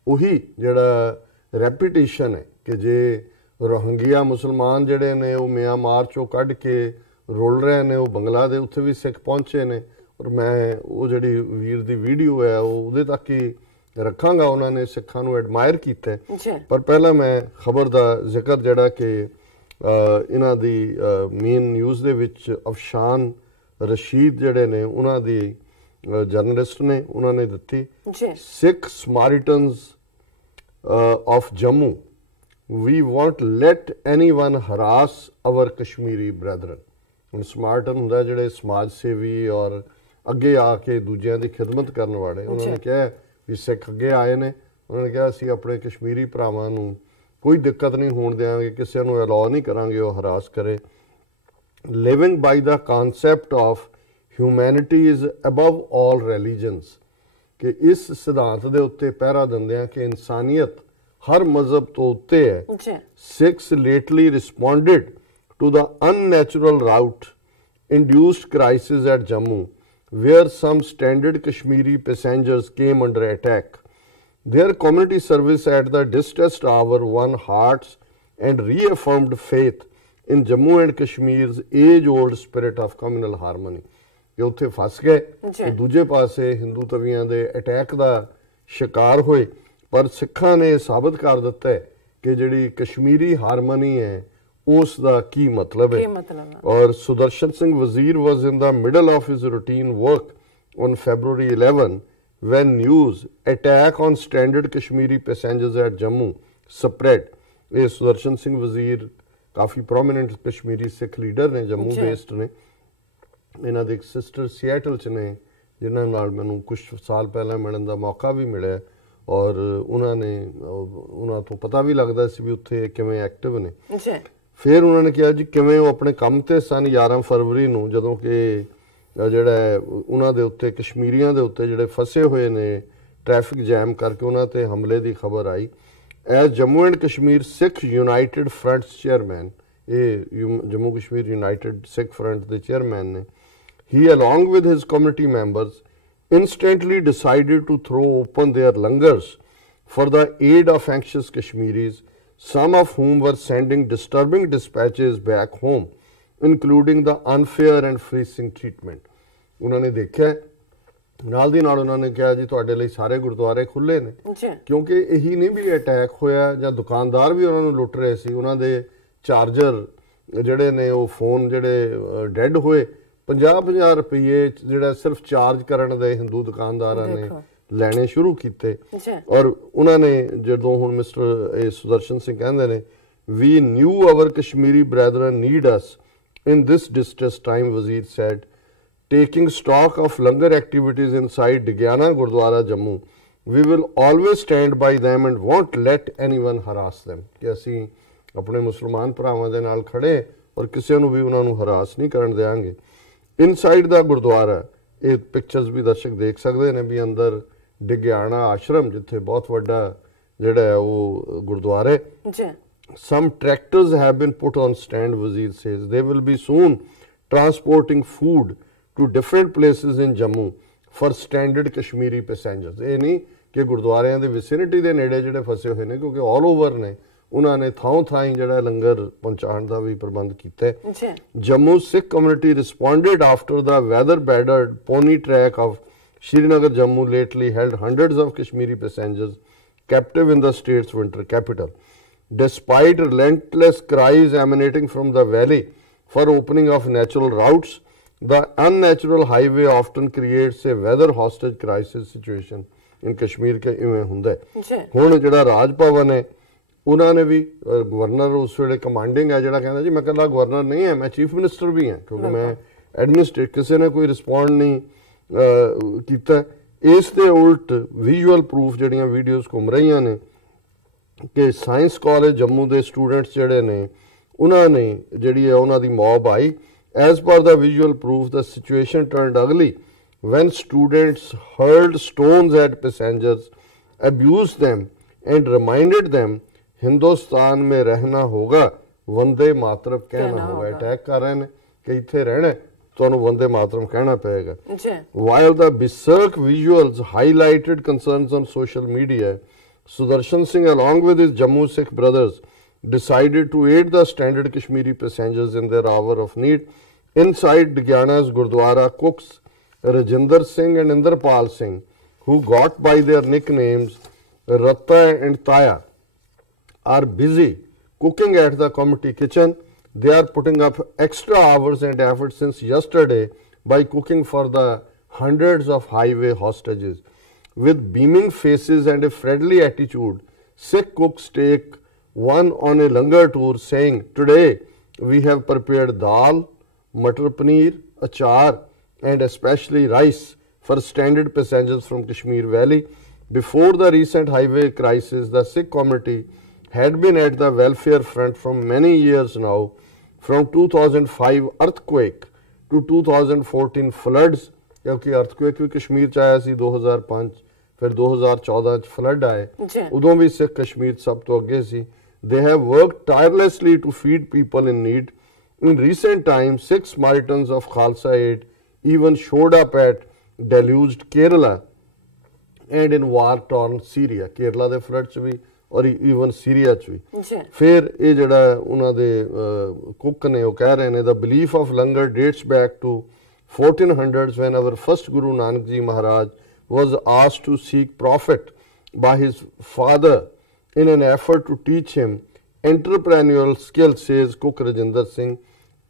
ਉਹੀ ਜਿਹੜਾ ਰੈਪੀਟੇਸ਼ਨ ਹੈ ਕਿ ਜੇ ਰੋਹਿੰਗਿਆ ਮੁਸਲਮਾਨ ਜਿਹੜੇ ਨੇ ਉਹ ਮਿਆਂਮਾਰ ਚੋਂ ਕੱਢ ਕੇ ਰੁਲ ਰਹੇ ਨੇ, ਉਹ ਬੰਗਲਾ ਦੇ ਉੱਥੇ ਵੀ ਸਿੱਖ ਪਹੁੰਚੇ ਨੇ। ਔਰ ਮੈਂ ਉਹ ਜਿਹੜੀ ਵੀਰ ਦੀ ਵੀਡੀਓ ਹੈ ਉਹ ਉਹਦੇ ਤੱਕ ਹੀ ਰੱਖਾਂਗਾ, ਉਹਨਾਂ ਨੇ ਸਿੱਖਾਂ ਨੂੰ ਐਡਮਾਇਰ ਕੀਤਾ। ਪਰ ਪਹਿਲਾਂ ਮੈਂ ਖਬਰ ਦਾ ਜ਼ਿਕਰ ਜਿਹੜਾ ਕਿ ਇਹਨਾਂ ਦੀ ਮੇਨ ਨਿਊਜ਼ ਦੇ ਵਿੱਚ ਅਫਸ਼ਾਨ ਰਸ਼ੀਦ ਜਿਹੜੇ ਨੇ ਉਹਨਾਂ ਦੀ ਜਰਨਲਿਸਟ ਨੇ, ਉਹਨਾਂ ਨੇ ਦਿੱਤੀ, Sikh Samaritans of Jammu, we won't let anyone harass our Kashmiri brethren। ਹੁਣ ਸਮਾਰਟਨ ਹੁੰਦਾ ਜਿਹੜੇ ਸਮਾਜ ਸੇਵੀ ਔਰ ਅੱਗੇ ਆ ਕੇ ਦੂਜਿਆਂ ਦੀ ਖਿਦਮਤ ਕਰਨ ਵਾਲੇ। ਉਹਨਾਂ ਨੇ ਕਿਹਾ ਵੀ ਸਿੱਖ ਅੱਗੇ ਆਏ ਨੇ, ਉਹਨਾਂ ਨੇ ਕਿਹਾ ਅਸੀਂ ਆਪਣੇ ਕਸ਼ਮੀਰੀ ਭਰਾਵਾਂ ਨੂੰ ਕੋਈ ਦਿੱਕਤ ਨਹੀਂ ਹੋਣ ਦੇਵਾਂਗੇ, ਕਿਸੇ ਨੂੰ ਅਲਾਉ ਨਹੀਂ ਕਰਾਂਗੇ ਉਹ ਹਰਾਸ ਕਰੇ। Living by the concept of humanity is above all religions, ਕਿ ਇਸ ਸਿਧਾਂਤ ਦੇ ਉੱਤੇ ਪਹਿਰਾ ਦਿੰਦਿਆਂ ਕਿ ਇਨਸਾਨੀਅਤ ਹਰ ਮਜ਼ਹਬ ਤੋਂ ਉੱਤੇ ਹੈ। Sikhs lately responded to the unnatural route induced crisis at Jammu, where some standard Kashmiri passengers came under attack. Their community service at the distressed hour won hearts and reaffirmed faith in Jammu and Kashmir's age-old spirit of communal harmony। ਕਿ ਉੱਥੇ ਫਸ ਗਏ ਤੇ ਦੂਜੇ ਪਾਸੇ ਹਿੰਦੂ ਤਵੀਆਂ ਦੇ attack ਦਾ ਸ਼ਿਕਾਰ ਹੋਏ, ਪਰ ਸਿੱਖਾਂ ਨੇ ਸਾਬਤ ਕਰ ਦਿੱਤਾ ਹੈ ਕਿ ਜਿਹੜੀ ਕਸ਼ਮੀਰੀ ਹਾਰਮਨੀ ਹੈ ਉਸ ਦਾ ਕੀ ਮਤਲਬ ਹੈ। ਔਰ ਸੁਦਰਸ਼ਨ ਸਿੰਘ ਵਜ਼ੀਰ was in the middle of his routine work on February 11 when news attack on stranded Kashmiri passengers at Jammu spread। ਇਹ ਸੁਦਰਸ਼ਨ ਸਿੰਘ ਵਜ਼ੀਰ ਕਾਫੀ ਪ੍ਰੋਮਿਨੈਂਟ ਕਸ਼ਮੀਰੀ ਸਿੱਖ ਲੀਡਰ ਨੇ, ਜੰਮੂ ਬੇਸਡ ਨੇ। ਇਹਨਾਂ ਦੇ ਇੱਕ ਸਿਸਟਰ ਸੀਐਟਲ 'ਚ ਨੇ ਜਿਨ੍ਹਾਂ ਨਾਲ ਮੈਨੂੰ ਕੁਝ ਸਾਲ ਪਹਿਲਾਂ ਮਿਲਣ ਦਾ ਮੌਕਾ ਵੀ ਮਿਲਿਆ, ਔਰ ਉਹਨਾਂ ਤੋਂ ਪਤਾ ਵੀ ਲੱਗਦਾ ਸੀ ਵੀ ਉੱਥੇ ਕਿਵੇਂ ਐਕਟਿਵ ਨੇ। ਫਿਰ ਉਹਨਾਂ ਨੇ ਕਿਹਾ ਜੀ ਕਿਵੇਂ ਉਹ ਆਪਣੇ ਕੰਮ ਤੇ ਸਨ 11 ਫਰਵਰੀ ਨੂੰ, ਜਦੋਂ ਕਿ ਜਿਹੜਾ ਉਹਨਾਂ ਦੇ ਉੱਤੇ ਕਸ਼ਮੀਰੀਆਂ ਦੇ ਉੱਤੇ ਜਿਹੜੇ ਫਸੇ ਹੋਏ ਨੇ ट्रैफिक जैम करके उन्हां ते हमले की खबर आई। As Jammu and Kashmir Sikh united fronts chairman, ये जम्मू कश्मीर यूनाइटेड सिख फ्रंट के चेयरमैन ने, he along with his committee members instantly decided to throw open their langars for the aid of anxious Kashmiris, some of whom were sending disturbing dispatches back home, including the unfair and freezing treatment. उन्होंने देखा ਨਾਲ ਦੀ ਨਾਲ ਉਹਨਾਂ ਨੇ ਕਿਹਾ ਜੀ ਤੁਹਾਡੇ ਲਈ ਸਾਰੇ ਗੁਰਦੁਆਰੇ ਖੁੱਲੇ ਨੇ, ਕਿਉਂਕਿ ਇਹੀ ਨਹੀਂ ਵੀ ਅਟੈਕ ਹੋਇਆ ਜਾਂ ਦੁਕਾਨਦਾਰ ਵੀ ਉਹਨਾਂ ਨੂੰ ਲੁੱਟ ਰਹੇ ਸੀ, ਉਹਨਾਂ ਦੇ ਚਾਰਜਰ ਜਿਹੜੇ ਨੇ ਉਹ ਫੋਨ ਜਿਹੜੇ ਡੈਡ ਹੋਏ, 50-50 ਰੁਪਏ ਜਿਹੜਾ ਸਿਰਫ ਚਾਰਜ ਕਰਨ ਦੇ ਹਿੰਦੂ ਦੁਕਾਨਦਾਰਾਂ ਨੇ ਲੈਣੇ ਸ਼ੁਰੂ ਕੀਤੇ। ਔਰ ਉਹਨਾਂ ਨੇ ਜਦੋਂ ਹੁਣ ਮਿਸਟਰ ਸੁਦਰਸ਼ਨ ਸਿੰਘ ਕਹਿੰਦੇ ਨੇ we knew our Kashmiri brethren need us in this distress time, Wazir said, taking stock of langar activities inside Digyana Gurdwara Jammu, we will always stand by them and won't let anyone harass them। कि ਅਸੀਂ ਆਪਣੇ ਮੁਸਲਮਾਨ ਭਰਾਵਾਂ ਦੇ ਨਾਲ ਖੜੇ ਔਰ ਕਿਸੇ ਨੂੰ ਵੀ ਉਹਨਾਂ ਨੂੰ ਹਰਾਸ ਨਹੀਂ ਕਰਨ ਦੇਵਾਂਗੇ। ਇਨਸਾਈਡ ਦਾ ਗੁਰਦੁਆਰਾ, ਇਹ ਪਿਕਚਰਸ ਵੀ ਦਰਸ਼ਕ ਦੇਖ ਸਕਦੇ ਨੇ ਵੀ ਅੰਦਰ ਡਿਗਿਆਣਾ ਆਸ਼ਰਮ ਜਿੱਥੇ ਬਹੁਤ ਵੱਡਾ ਜਿਹੜਾ ਹੈ ਉਹ ਗੁਰਦੁਆਰਾ ਹੈ। Some tractors have been put on stand, Wazir says. They will be soon transporting food to different places in Jammu for standard Kashmiri passengers। ਇਹ ਨਹੀਂ ਕਿ ਗੁਰਦੁਆਰਿਆਂ ਦੇ ਵਿਸਿਨਿਟੀ ਦੇ ਨੇੜੇ ਜਿਹੜੇ ਫਸੇ ਹੋਏ ਨੇ, ਕਿਉਂਕਿ ਆਲ ਓਵਰ ਨੇ ਉਹਨਾਂ ਨੇ ਥਾਂ ਥਾਂ ਜਿਹੜਾ ਲੰਗਰ ਪਹੁੰਚਾਉਣ ਦਾ ਵੀ ਪ੍ਰਬੰਧ ਕੀਤਾ ਹੈ। Jammu Sikh community responded after the weather battered pony track of Srinagar Jammu lately held hundreds of Kashmiri passengers captive in the state's winter capital. Despite relentless cries emanating from the valley for opening of natural routes, the unnatural highway often creates a weather hostage crisis situation in Kashmir के इवें हुंदा है। हुण जिहड़ा राज भवन है उन्हां ने भी governor उस वेले कमांडिंग है जिहड़ा कहंदा जी मैं कल्ला गवर्नर नहीं है, मैं चीफ मिनिस्टर भी हां, क्योंकि मैं एडमिनिस्ट्रेट किसी ने कोई रिस्पॉन्ड नहीं कीता। इस दे उल्ट विजुअल प्रूफ जिहड़ियां वीडियोज़ घूम रहीਆਂ ने कि साइंस कॉलेज जम्मू के स्टूडेंट्स जिहड़े ने उन्हां ने जिहड़ी है उन्हां दी मॉब आई। As per the visual proof, the situation turned ugly when students hurled stones at passengers, abused them and reminded them Hindustan में रहना होगा, वंदे मातरम कहना होगा। अटैक कर रहे हैं कि इत्थे रहना तुहानू वंदे मातरम कहना पड़ेगा। While the berserk visuals highlighted concerns on social media, Sudarshan Singh along with his Jammu Sikh brothers decided to aid the standard Kashmiri passengers in their hour of need. Inside Digyana's Gurdwara, cooks Rajinder Singh and Inderpal Singh, who got by their nicknames Ratta and Taya, are busy cooking at the committee kitchen. They are putting up extra hours and effort since yesterday by cooking for the hundreds of highway hostages. With beaming faces and a friendly attitude, Sikh cooks take one on a langar tour saying, "Today we have prepared dal, matar paneer, achar and especially rice for standard passengers from Kashmir Valley." Before the recent highway crisis, the Sikh community had been at the welfare front for many years now, from 2005 earthquake to 2014 floods, क्योंकि earthquake भी कश्मीर च आया सी 2005, फिर 2014 च flood आए, उदों भी सिख कश्मीर सब तो अगे सी। They have worked tirelessly to feed people in need. In recent times, 6 Samaritans of Khalsa Aid even showed up at deluged Kerala and in war-torn Syria. Kerala ਦੇ flood ਚ ਵੀ और even Syria ਚ ਵੀ। फिर ये ਜਿਹੜਾ ਉਹਨਾਂ ਦੇ ਕੁੱਕ ਨੇ ਉਹ ਕਹਿ ਰਹੇ ਨੇ the belief of langar dates back to 1400s when our first Guru Nanak Ji Maharaj was asked to seek profit by his father in an effort to teach him entrepreneurial skills, says cook Rajinder Singh.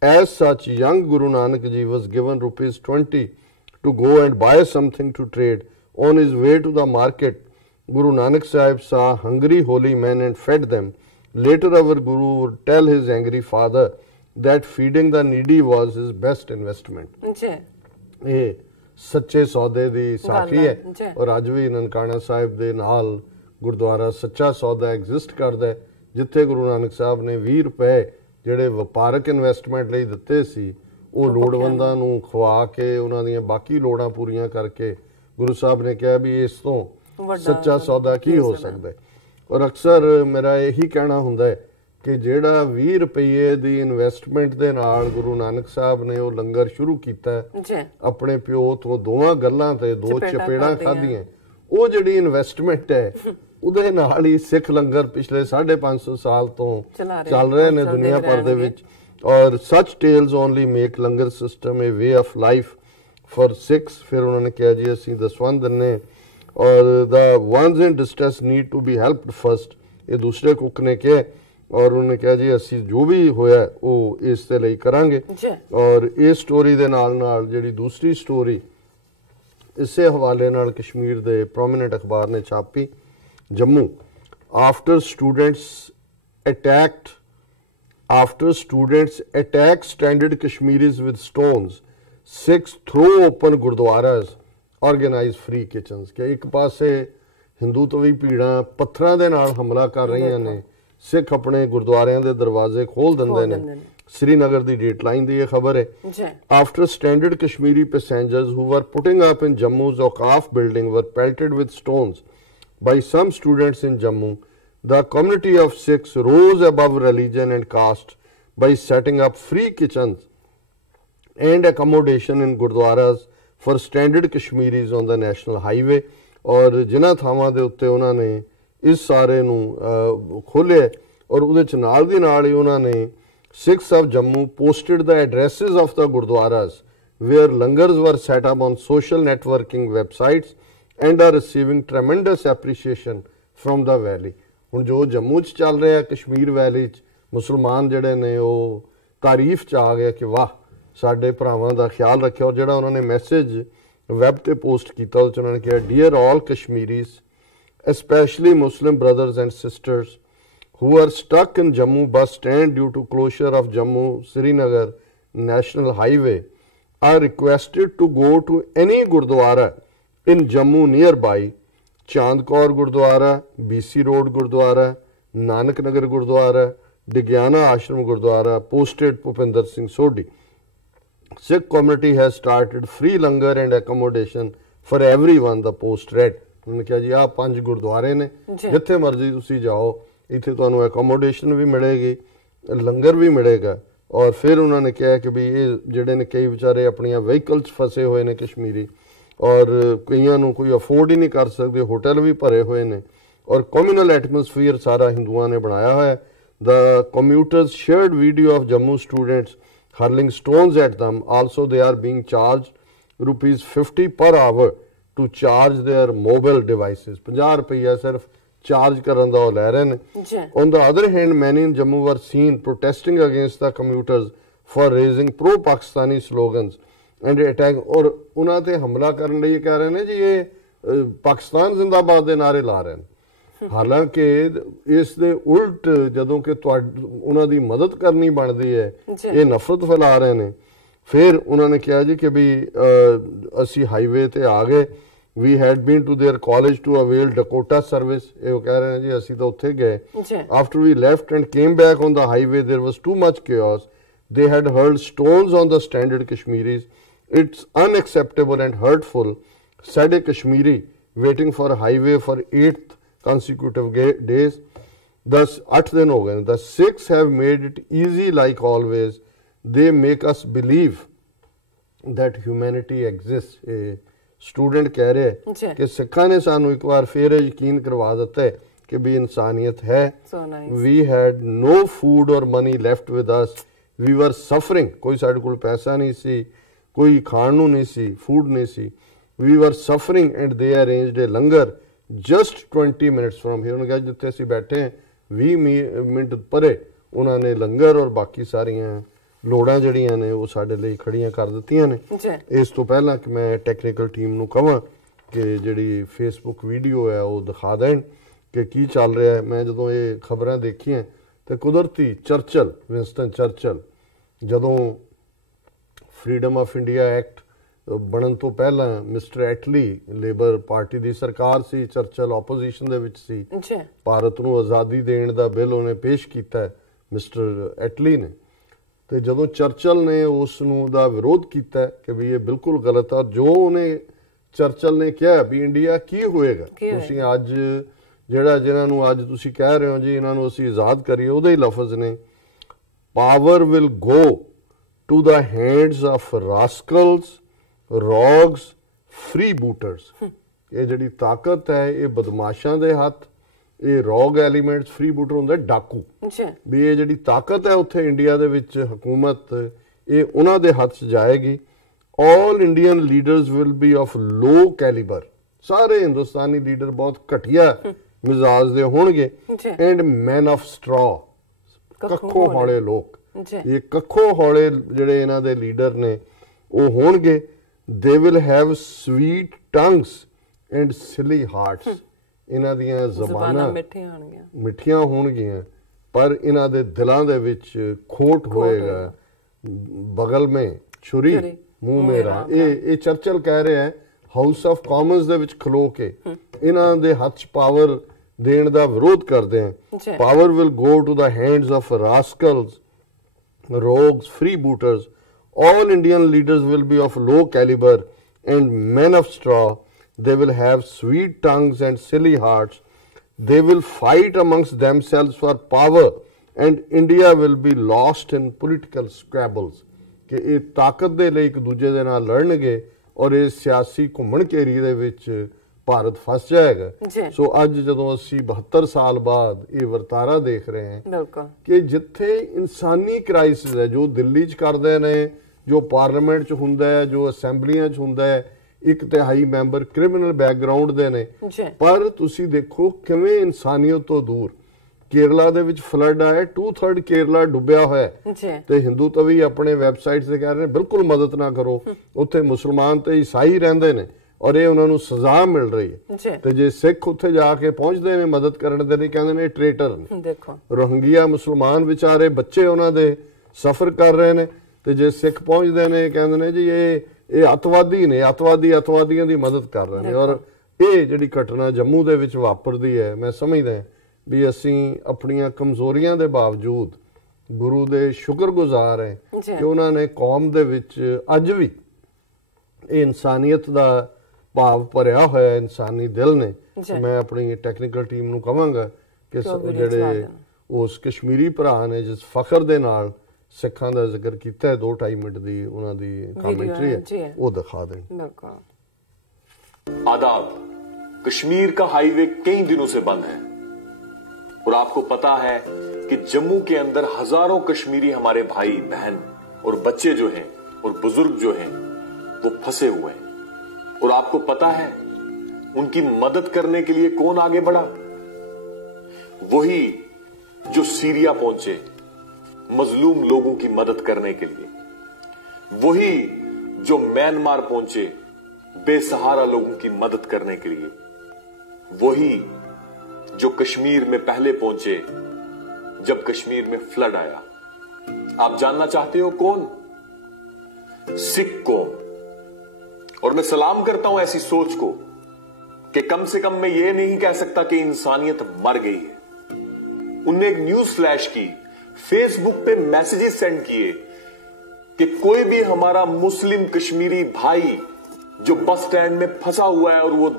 As such, young Guru Nanak Ji was given ₹20 to go and buy something to trade. On his way to the market, Guru Nanak Sahib saw hungry holy men and fed them. Later our Guru would tell his angry father that feeding the needy was his best investment. ਇਹ ਸੱਚੇ ਸੌਦੇ ਦੀ ਸਾਖੀ ਹੈ ਔਰ ਅੱਜ ਵੀ ਨਨਕਾਣਾ ਸਾਹਿਬ ਦੇ ਨਾਲ Gurdwara Sacha Sauda exist ਕਰਦਾ ਹੈ, ਜਿੱਥੇ ਗੁਰੂ ਨਾਨਕ ਸਾਹਿਬ ਨੇ 20 ਰੁਪਏ ਜਿਹੜੇ ਵਪਾਰਕ ਇਨਵੈਸਟਮੈਂਟ ਲਈ ਦਿੱਤੇ ਸੀ ਉਹ ਲੋੜਵੰਦਾਂ ਨੂੰ ਖਵਾ ਕੇ ਉਹਨਾਂ ਦੀਆਂ ਬਾਕੀ ਲੋੜਾਂ ਪੂਰੀਆਂ ਕਰਕੇ ਗੁਰੂ ਸਾਹਿਬ ਨੇ ਕਿਹਾ ਵੀ ਇਸ ਤੋਂ ਸੱਚਾ ਸੌਦਾ ਕੀ ਹੋ ਸਕਦਾ ਹੈ। ਔਰ ਅਕਸਰ ਮੇਰਾ ਇਹੀ ਕਹਿਣਾ ਹੁੰਦਾ ਹੈ ਕਿ ਜਿਹੜਾ 20 ਰੁਪਏ ਦੀ ਇਨਵੈਸਟਮੈਂਟ ਦੇ ਨਾਲ ਗੁਰੂ ਨਾਨਕ ਸਾਹਿਬ ਨੇ ਉਹ ਲੰਗਰ ਸ਼ੁਰੂ ਕੀਤਾ ਆਪਣੇ ਪਿਓ ਤੋਂ ਦੋਵਾਂ ਗੱਲਾਂ ਤੇ 2 ਚਪੇੜਾਂ ਖਾਧੀਆਂ, ਉਹ ਜਿਹੜੀ ਇਨਵੈਸਟਮੈਂਟ ਹੈ ਉਹਦੇ ਨਾਲ ਹੀ ਸਿੱਖ ਲੰਗਰ ਪਿਛਲੇ 550 ਸਾਲ ਤੋਂ ਚੱਲ ਰਹੇ ਨੇ ਦੁਨੀਆ ਭਰ ਦੇ ਵਿੱਚ। ਔਰ ਸੱਚ tells only make langar system a way of life for Sikhs. ਫਿਰ ਉਹਨਾਂ ਨੇ ਕਿਹਾ ਜੀ ਅਸੀਂ ਦਸਵੰਧ ਦਿੰਨੇ ਔਰ the ones in distress need to be helped first, ਇਹ ਦੂਸਰੇ ਕੁੱਕ ਨੇ ਕਿਹਾ। ਔਰ ਉਹਨੇ ਕਿਹਾ ਜੀ ਅਸੀਂ ਜੋ ਵੀ ਹੋਇਆ ਉਹ ਇਸ ਦੇ ਲਈ ਕਰਾਂਗੇ। ਔਰ ਇਸ ਸਟੋਰੀ ਦੇ ਨਾਲ ਨਾਲ ਜਿਹੜੀ ਦੂਸਰੀ ਸਟੋਰੀ ਇਸੇ ਹਵਾਲੇ ਨਾਲ ਕਸ਼ਮੀਰ ਦੇ ਪ੍ਰੋਮਿਨੈਂਟ ਅਖਬਾਰ ਨੇ ਛਾਪੀ, Jammu after students attack stranded Kashmiris with stones, Sikhs throw open gurdwaras, organise free kitchens. ਕਿ ਇੱਕ ਪਾਸੇ ਹਿੰਦੂ ਤੋਂ ਵੀ ਭੀੜਾਂ ਪੱਥਰਾਂ ਦੇ ਨਾਲ ਹਮਲਾ ਕਰ ਰਹੀਆਂ ਨੇ, ਸਿੱਖ ਆਪਣੇ ਗੁਰਦੁਆਰਿਆਂ ਦੇ ਦਰਵਾਜ਼ੇ ਖੋਲ ਦਿੰਦੇ ਨੇ। श्रीनगर ਦੀ ਡੇਟਲਾਈਨ ਦੀ ਇਹ ਖਬਰ ਹੈ। ਆਫਟਰ ਸਟੈਂਡਰਡ ਕਸ਼ਮੀਰੀ ਪੈਸੇਂਜਰਸ ਹੂ ਵਰ ਪੁਟਿੰਗ ਅਪ ਇਨ ਜੰਮੂ's ਔਕਾਫ ਬਿਲਡਿੰਗ ਵਰ pelted with stones by some students in Jammu, the community of Sikhs rose above religion and caste by setting up free kitchens and accommodation in gurdwaras for standard Kashmiris on the national highway। और जिन्हां थावां दे उत्ते उन्हां ने इस सारे नूं खोले और उहदे च नाल दी नाल ही उन्हां ने Sikhs of Jammu posted the addresses of the gurdwaras where langars were set up on social networking websites and are receiving tremendous appreciation from the valley। ਹੁਣ ਜੋ ਜੰਮੂ 'ਚ ਚੱਲ ਰਿਹਾ ਕਸ਼ਮੀਰ ਵੈਲੀ 'ਚ ਮੁਸਲਮਾਨ ਜਿਹੜੇ ਨੇ ਉਹ ਤਾਰੀਫ 'ਚ ਆ ਗਏ ਕਿ ਵਾਹ ਸਾਡੇ ਭਰਾਵਾਂ ਦਾ ਖਿਆਲ ਰੱਖਿਆ। ਔਰ ਜਿਹੜਾ ਉਹਨਾਂ ਨੇ ਮੈਸੇਜ ਵੈਬ ਤੇ ਪੋਸਟ ਕੀਤਾ ਉਹਦੇ 'ਚ ਉਹਨਾਂ ਨੇ ਕਿਹਾ, dear all ਕਸ਼ਮੀਰੀਜ਼ especially Muslim brothers and sisters who are stuck in Jammu bus stand due to closure of Jammu-Srinagar National Highway are requested to go to any Gurdwara in Jammu nearby, Chandkaur Gurdwara, BC Road Gurdwara, Nanak Nagar Gurdwara, Digyana Ashram Gurdwara, posted Bhupinder Singh Sodhi। Sikh community has started free langar and accommodation for everyone, the post read। उन्होंने कहा जी आ 5 गुरुद्वारे ने, जिथे मर्जी तुसी जाओ इत्थे तुहानू एकोमोडेशन भी मिलेगी, लंगर भी मिलेगा। और फिर उन्होंने कहा कि भी ये जिहड़े ने कई बेचारे अपनियां व्हीकल्स फसे हुए ने कश्मीरी और कईयां नू कोई अफोर्ड ही नहीं कर सकते, होटल भी भरे हुए ने और कम्यूनल एटमोसफीयर सारा हिंदुआं ने बनाया है। The commuters shared video of Jammu students hurling stones at them। Also they are being charged ₹50 per hour to charge their mobile devices। 50 रुपया सिर्फ चार्ज करन दा ले रहे ने। On the other hand, many in Jammu were seen protesting against the commuters for raising pro-Pakistani slogans and attack। और उन्हां ते हमला करन लई कह रहे ने जी ये पाकिस्तान जिंदाबाद दे नारे ला रहे हैं। हालांकि इस दे उल्ट जदों कि उन्हां दी मदद करनी बनदी है ये नफरत फैला रहे ने। फिर उन्होंने कहा जी कि भी असी हाईवे ते आ गए, we had been to their college to avail Dakota service। ये कह रहे हैं जी असी तो उत्थे गए। After we left and came back on the highway there was too much chaos। They had hurled stones on the standard Kashmiris। It's unacceptable and hurtful, said a Kashmiri waiting for a highway for 8th consecutive days। Thus 8 दिन हो गए। The Sikhs have made it easy like always। They make us believe that humanity exists। Student कह रहे हैं कि सिखा ने सानू एक बार फिर यकीन करवा दिता है कि भी इंसानियत है। वी हैड नो फूड और money left with us, we were suffering. कोई साडे कोल पैसा नहीं सी, कोई खाण नू नहीं सी, फूड नहीं सी। We were suffering and they arranged a langar just 20 minutes from here. उन्होंने कहा जिथे असीं बैठे हैं 20 मिनट परे उन्होंने लंगर और बाकी सारियां ਲੋੜਾਂ ਜਿਹੜੀਆਂ ਨੇ ਉਹ ਸਾਡੇ ਲਈ ਖੜੀਆਂ ਕਰ ਦਿੱਤੀਆਂ ਨੇ। ਇਸ ਤੋਂ ਪਹਿਲਾਂ ਕਿ ਮੈਂ ਟੈਕਨੀਕਲ ਟੀਮ ਨੂੰ ਕਹਾਂ ਕਿ ਜਿਹੜੀ ਫੇਸਬੁੱਕ ਵੀਡੀਓ ਹੈ ਉਹ ਦਿਖਾ ਦੇਣ ਕਿ ਕੀ ਚੱਲ ਰਿਹਾ ਹੈ। ਮੈਂ ਜਦੋਂ ਇਹ ਖਬਰਾਂ ਦੇਖੀਆਂ ਤੇ ਕੁਦਰਤੀ ਚਰਚਲ, ਵਿੰਸਟਨ ਚਰਚਲ ਜਦੋਂ ਫਰੀडम ਆਫ ਇੰਡੀਆ ਐਕਟ ਬਣਨ ਤੋਂ ਪਹਿਲਾਂ ਮਿਸਟਰ ਐਟਲੀ ਲੇਬਰ ਪਾਰਟੀ ਦੀ ਸਰਕਾਰ ਸੀ, ਚਰਚਲ ਆਪੋਜੀਸ਼ਨ ਦੇ ਵਿੱਚ ਸੀ। ਭਾਰਤ ਨੂੰ ਆਜ਼ਾਦੀ ਦੇਣ ਦਾ ਬਿੱਲ ਉਹਨੇ ਪੇਸ਼ ਕੀਤਾ ਮਿਸਟਰ ਐਟਲੀ ਨੇ। ਤੇ ਜਦੋਂ ਚਰਚਲ ਨੇ ਉਸ ਨੂੰ ਦਾ ਵਿਰੋਧ ਕੀਤਾ ਕਿ ਵੀ ਇਹ ਬਿਲਕੁਲ ਗਲਤ ਆ, ਜੋ ਉਹਨੇ ਚਰਚਲ ਨੇ ਕਿਹਾ ਵੀ ਇੰਡੀਆ ਕੀ ਹੋਏਗਾ। ਤੁਸੀਂ ਅੱਜ ਜਿਹੜਾ ਜਿਨ੍ਹਾਂ ਨੂੰ ਅੱਜ ਤੁਸੀਂ ਕਹਿ ਰਹੇ ਹੋ ਜੀ ਇਹਨਾਂ ਨੂੰ ਅਸੀਂ ਆਜ਼ਾਦ ਕਰੀਏ, ਉਹਦੇ ਹੀ ਲਫ਼ਜ਼ ਨੇ, power will go to the hands of rascals, rogues, freebooters. ਇਹ ਜਿਹੜੀ ਤਾਕਤ ਹੈ ਇਹ ਬਦਮਾਸ਼ਾਂ ਦੇ ਹੱਥ, ਇਹ ਰੌਗ ਐਲੀਮੈਂਟਸ, ਫ੍ਰੀ ਬੂਟਰ ਹੁੰਦਾ ਡਾਕੂ, ਵੀ ਇਹ ਜਿਹੜੀ ਤਾਕਤ ਹੈ ਉੱਥੇ ਇੰਡੀਆ ਦੇ ਵਿੱਚ ਹਕੂਮਤ ਇਹ ਉਹਨਾਂ ਦੇ ਹੱਥ 'ਚ ਜਾਏਗੀ। All Indian leaders will be of low calibre, ਸਾਰੇ ਹਿੰਦੁਸਤਾਨੀ ਲੀਡਰ ਬਹੁਤ ਘਟੀਆ ਮਿਜ਼ਾਜ ਦੇ ਹੋਣਗੇ। ਐਂਡ ਮੈਨ ਆਫ ਸਟਰਾ, ਕੱਖੋਂ ਹੌਲੇ ਲੋਕ, ਇਹ ਕੱਖੋਂ ਹੌਲੇ ਜਿਹੜੇ ਇਹਨਾਂ ਦੇ ਲੀਡਰ ਨੇ ਉਹ ਹੋਣਗੇ। They will have sweet tongues and silly hearts, ਇਹਨਾਂ ਦੀਆਂ ਜ਼ਬਾਨਾਂ ਮਿੱਠੀਆਂ ਹੋਣਗੀਆਂ ਪਰ ਇਹਨਾਂ ਦੇ ਦਿਲਾਂ ਦੇ ਵਿੱਚ ਖੋਟ ਹੋਏਗਾ। ਬਗਲ ਮੇਂ ਛੁਰੀ ਮੂੰਹ ਮੇਰਾ, ਇਹ ਚਰਚਲ ਕਹਿ ਰਿਹਾ ਹੈ ਹਾਊਸ ਆਫ ਕਾਮਨਸ ਦੇ ਵਿੱਚ ਖਲੋ ਕੇ ਇਹਨਾਂ ਦੇ ਹੱਥ 'ਚ ਪਾਵਰ ਦੇਣ ਦਾ ਵਿਰੋਧ ਕਰਦੇ ਆ। Power will go to the hands of rascals, rogues, freebooters. All Indian leaders will be of low caliber and men of straw. They will have sweet tongues and silly hearts. They will fight amongst themselves for power and India will be lost in political squabbles. ਕਿ ਇਹ ਤਾਕਤ ਦੇ ਲਈ ਇੱਕ ਦੂਜੇ ਦੇ ਨਾਲ ਲੜਨਗੇ ਔਰ ਇਹ ਸਿਆਸੀ ਘੁੰਮਣ ਘੇਰੀ ਦੇ ਵਿੱਚ ਭਾਰਤ ਫਸ ਜਾਏਗਾ। ਸੋ ਅੱਜ ਜਦੋਂ ਅਸੀਂ 72 ਸਾਲ ਬਾਅਦ ਇਹ ਵਰਤਾਰਾ ਦੇਖ ਰਹੇ ਹਾਂ ਕਿ ਜਿੱਥੇ ਇਨਸਾਨੀ ਕ੍ਰਾਈਸਿਸ ਹੈ ਜੋ ਦਿੱਲੀ 'ਚ ਕਰਦੇ ਨੇ, ਜੋ ਪਾਰਲੀਮੈਂਟ 'ਚ ਹੁੰਦਾ ਹੈ, ਜੋ ਅਸੈਂਬਲੀਆਂ 'ਚ ਹੁੰਦਾ ਹੈ, 1/3 ਮੈਂਬਰ ਕ੍ਰਿਮੀਨਲ ਬੈਕਗ੍ਰਾਉਂਡ ਦੇ ਨੇ, ਪਰ ਤੁਸੀਂ ਦੇਖੋ ਕਿਵੇਂ ਇਨਸਾਨੀਅਤ ਤੋਂ ਦੂਰ। ਕੇਰਲਾ ਦੇ ਵਿੱਚ ਫਲੱਡ ਆਇਆ, 2/3 ਕੇਰਲਾ ਡੁੱਬਿਆ ਹੋਇਆ ਤੇ ਹਿੰਦੂ ਤਵੀ ਆਪਣੇ ਵੈਬਸਾਈਟ ਤੇ ਕਹਿ ਰਹੇ ਨੇ ਬਿਲਕੁਲ ਮਦਦ ਨਾ ਕਰੋ। ਉੱਥੇ ਮੁਸਲਮਾਨ ਤੇ ਈਸਾਈ ਰਹਿੰਦੇ ਨੇ ਔਰ ਇਹ ਉਹਨਾਂ ਨੂੰ ਸਜ਼ਾ ਮਿਲ ਰਹੀ ਹੈ ਤੇ ਜੇ ਸਿੱਖ ਉੱਥੇ ਜਾ ਕੇ ਪਹੁੰਚਦੇ ਨੇ ਮਦਦ ਕਰਨ ਦੇ ਲਈ ਕਹਿੰਦੇ ਨੇ ਟ੍ਰੇਟਰ ਨੇ। ਦੇਖੋ ਰੋਹਿੰਗਿਆ ਮੁਸਲਮਾਨ ਵਿਚਾਰੇ ਬੱਚੇ ਉਹਨਾਂ ਦੇ ਸਫਰ ਕਰ ਰਹੇ ਨੇ ਤੇ ਜੇ ਸਿੱਖ ਪਹੁੰਚਦੇ ਨੇ ਕਹਿੰਦੇ ਨੇ ਜੀ ਇਹ ਅੱਤਵਾਦੀ ਨੇ, ਅੱਤਵਾਦੀਆਂ ਦੀ ਮਦਦ ਕਰ ਰਹੇ ਨੇ। ਔਰ ਇਹ ਜਿਹੜੀ ਘਟਨਾ ਜੰਮੂ ਦੇ ਵਿੱਚ ਵਾਪਰਦੀ ਹੈ, ਮੈਂ ਸਮਝਦਾ ਵੀ ਅਸੀਂ ਆਪਣੀਆਂ ਕਮਜ਼ੋਰੀਆਂ ਦੇ ਬਾਵਜੂਦ ਗੁਰੂ ਦੇ ਸ਼ੁਕਰਗੁਜ਼ਾਰ ਹੈ ਕਿ ਉਹਨਾਂ ਨੇ ਕੌਮ ਦੇ ਵਿੱਚ ਅੱਜ ਵੀ ਇਹ ਇਨਸਾਨੀਅਤ ਦਾ ਭਾਵ ਭਰਿਆ ਹੋਇਆ ਇਨਸਾਨੀ ਦਿਲ ਨੇ। ਮੈਂ ਆਪਣੀ ਟੈਕਨੀਕਲ ਟੀਮ ਨੂੰ ਕਹਾਂਗਾ ਕਿ ਜਿਹੜੇ ਉਸ ਕਸ਼ਮੀਰੀ ਭਰਾ ਨੇ ਜਿਸ ਫਖਰ ਦੇ ਨਾਲ ਸਿੱਖਾਂ ਦਾ ਜ਼ਿਕਰ ਕੀਤਾ ਹੈ 2-2.5 ਮਿੰਟ ਦੀ ਉਹਨਾਂ ਦੀ ਕਮੈਂਟਰੀ ਹੈ ਉਹ ਦਿਖਾ ਦੇਣ। आदाब। कश्मीर का हाईवे कई दिनों से बंद है और आपको पता है कि जम्मू के अंदर हजारों कश्मीरी हमारे भाई बहन और बच्चे जो हैं और बुजुर्ग जो हैं वो फंसे हुए हैं। और आपको पता है उनकी मदद करने के लिए कौन आगे बढ़ा? वही जो सीरिया पहुंचे मजलूम लोगों की मदद करने के लिए, वही जो म्यांमार पहुंचे बेसहारा लोगों की मदद करने के लिए, वही जो कश्मीर में पहले पहुंचे जब कश्मीर में फ्लड आया। आप जानना चाहते हो कौन? सिख कौम। और मैं सलाम करता हूं ऐसी सोच को कि कम से कम मैं ये नहीं कह सकता कि इंसानियत मर गई है। उनने एक न्यूज फ्लैश की, फेसबुक पे मैसेजेस सेंड किए कि कोई भी हमारा मुस्लिम कश्मीरी भाई जो बस स्टैंड में फंसा हुआ है और वो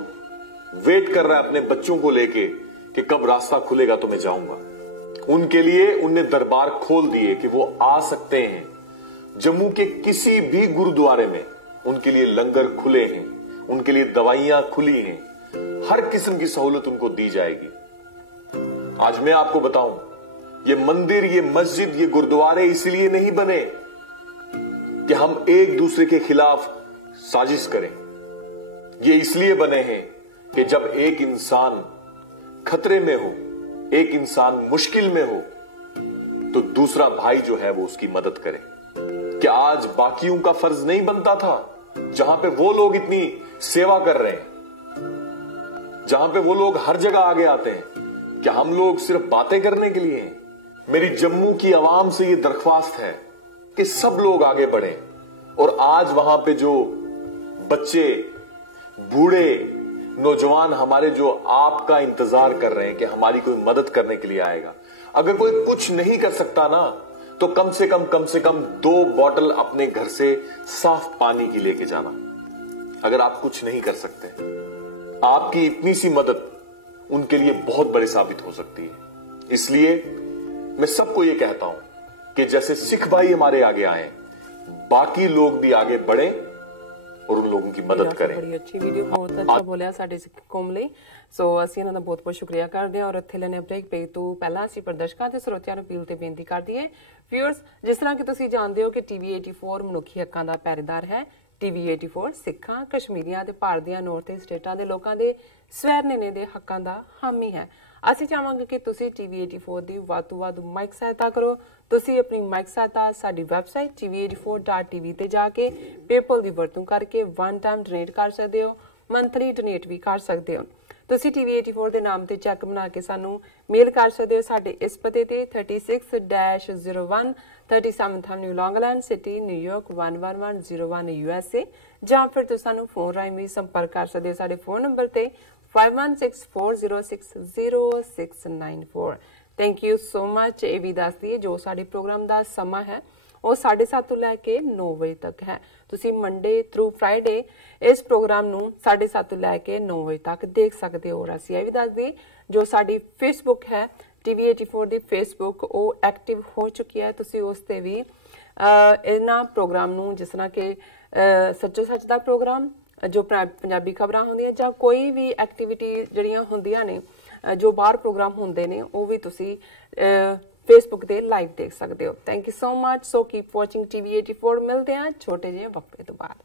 वेट कर रहा है अपने बच्चों को लेके कि कब रास्ता खुलेगा तो मैं जाऊंगा, उनके लिए उनने दरबार खोल दिए कि वो आ सकते हैं। जम्मू के किसी भी गुरुद्वारे में उनके लिए लंगर खुले हैं, उनके लिए दवाइयां खुली हैं, हर किस्म की सहूलत उनको दी जाएगी। आज मैं आपको बताऊं, ये मंदिर, ये मस्जिद, ये गुरुद्वारे इसलिए नहीं बने कि हम एक दूसरे के खिलाफ साजिश करें। ये इसलिए बने हैं कि जब एक इंसान खतरे में हो, एक इंसान मुश्किल में हो, तो दूसरा भाई जो है वो उसकी मदद करे। क्या आज बाकियों का फर्ज नहीं बनता था? जहां पे वो लोग इतनी सेवा कर रहे हैं, जहां पे वो लोग हर जगह आगे आते हैं, क्या हम लोग सिर्फ बातें करने के लिए हैं? मेरी जम्मू की आवाम से ये दरख्वास्त है कि सब लोग आगे बढ़ें और आज वहां पे जो बच्चे, बूढ़े, नौजवान हमारे जो आपका इंतजार कर रहे हैं कि हमारी कोई मदद करने के लिए आएगा, अगर कोई कुछ नहीं कर सकता ना तो कम से कम 2 बॉटल अपने घर से साफ पानी की लेके जाना। अगर आप कुछ नहीं कर सकते, आपकी इतनी सी मदद उनके लिए बहुत बड़ी साबित हो सकती है। इसलिए मैं सबको यह कहता हूं कि जैसे सिख भाई हमारे आगे आए, बाकी लोग भी आगे बढ़े और उन लोगों की मदद करें। बड़ी अच्छी वीडियो, बहुत अच्छा बोलिया ਸਾਡੇ ਸਿੱਖ ਕੌਮ ਲਈ। ਸੋ ਅਸੀਂ ਇਹਨਾਂ ਦਾ ਬਹੁਤ ਬਹੁਤ ਸ਼ੁਕਰੀਆ ਕਰਦੇ ਹਾਂ ਔਰ ਇੱਥੇ ਲੈਣੇ ਬ੍ਰੇਕ ਪੇ ਤੋਂ ਪਹਿਲਾਂ ਅਸੀਂ ਪ੍ਰਦਰਸ਼ਕਾਂ ਤੇ ਸਰੋਤਿਆਂ ਨੂੰ ਅਪੀਲ ਤੇ ਬੇਨਤੀ ਕਰਦੀ ਹੈ। ਵਿਊਅਰਸ, ਜਿਸ ਤਰ੍ਹਾਂ ਕਿ ਤੁਸੀਂ ਜਾਣਦੇ ਹੋ ਕਿ ਟੀਵੀ 84 ਮਨੁੱਖੀ ਹੱਕਾਂ ਦਾ ਪਹਿਰੇਦਾਰ ਹੈ। ਟੀਵੀ 84 ਸਿੱਖਾਂ, ਕਸ਼ਮੀਰੀਆਂ ਤੇ ਭਾਰਤ ਦੀਆਂ ਨਾਰਥ ਈਸਟ ਸਟੇਟਾਂ ਦੇ ਲੋਕਾਂ ਦੇ ਸਵੈ ਨਿਰਣੇ ਦੇ ਹੱਕਾਂ ਦਾ ਹਾਮੀ ਹੈ। ਅਸੀਂ ਚਾਹਾਂਗੇ ਕਿ ਤੁਸੀਂ ਟੀਵੀ 84 ਦੀ ਵੱਧ ਤੋਂ ਵੱਧ ਮਾਈਕ ਸਹਾਇਤਾ ਕਰੋ। ਤੁਸੀਂ ਆਪਣੀ ਮਾਈਕ ਸਹਾਇਤਾ ਸਾਡੀ ਵੈਬਸਾਈਟ tv84.tv ਤੇ ਜਾ ਕੇ ਪੇਪਲ ਦੀ ਵਰਤੋਂ ਕਰਕੇ ਵਨ ਟਾਈਮ ਡੋਨੇਟ ਕਰ ਸਕਦੇ ਹੋ, ਮੰਥਲੀ ਡੋਨੇਟ ਵੀ ਕਰ ਸਕਦੇ ਹੋ। ਤੁਸੀਂ ਟੀਵੀ 84 ਦੇ ਨਾਮ ਤੇ ਚੈੱਕ ਬਣਾ ਕੇ ਸਾਨੂੰ ਮੇਲ ਕਰ ਸਕਦੇ ਹੋ ਸਾਡੇ ਇਸ ਪਤੇ ਤੇ 36-01 37th Avenue, Long Island City, New York 11101 USA, ਜਾਂ ਫਿਰ ਤੁਸੀਂ ਸਾਨੂੰ ਫੋਨ ਰਾਹੀਂ ਵੀ ਸੰਪਰਕ ਕਰ ਸਕਦੇ ਹੋ ਸਾਡੇ ਫੋਨ ਨੰਬਰ ਤੇ 5164060694। Thank you so much. ਇਹ ਵੀ ਦੱਸ ਦਈਏ ਜੋ ਸਾਡੇ ਪ੍ਰੋਗਰਾਮ ਦਾ ਸਮਾਂ ਹੈ ਉਹ 7:30 ਤੋਂ ਲੈ ਕੇ 9 ਵਜੇ ਤੱਕ ਹੈ। ਤੁਸੀਂ ਮੰਡੇ ਥਰੂ ਫਰਾਈਡੇ ਇਸ ਪ੍ਰੋਗਰਾਮ ਨੂੰ 7:30 ਤੋਂ ਲੈ ਕੇ 9 ਵਜੇ ਤੱਕ ਦੇਖ ਸਕਦੇ ਹੋ। ਅਸੀਂ ਇਹ ਵੀ ਦੱਸ ਦਈਏ ਜੋ ਸਾਡੀ ਫੇਸਬੁੱਕ ਹੈ ਟੀਵੀ 84 ਦੀ ਫੇਸਬੁੱਕ, ਉਹ ਐਕਟਿਵ ਹੋ ਚੁੱਕੀ ਹੈ। ਤੁਸੀਂ ਉਸ ਤੇ ਵੀ ਇਹਨਾਂ ਪ੍ਰੋਗਰਾਮ ਨੂੰ, ਜਿਸ ਤਰ੍ਹਾਂ ਕਿ ਸੱਚੋ ਸੱਚ ਦਾ ਪ੍ਰੋਗਰਾਮ, ਜੋ ਪੰਜਾਬੀ ਖਬਰਾਂ ਹੁੰਦੀਆਂ ਜਾਂ ਕੋਈ ਵੀ ਐਕਟੀਵਿਟੀ ਜਿਹੜੀਆਂ ਹੁੰਦੀਆਂ ਨੇ, ਜੋ ਬਾਹਰ ਪ੍ਰੋਗਰਾਮ ਹੁੰਦੇ ਨੇ, ਉਹ ਵੀ ਤੁਸੀਂ ਫੇਸਬੁੱਕ ਤੇ ਲਾਈਵ ਦੇਖ ਸਕਦੇ ਹੋ। Thank you so much. So keep watching TV 84। ਮਿਲਦੇ ਹਾਂ ਛੋਟੇ ਜਿਹੇ ਵਕਫੇ ਤੋਂ ਬਾਅਦ।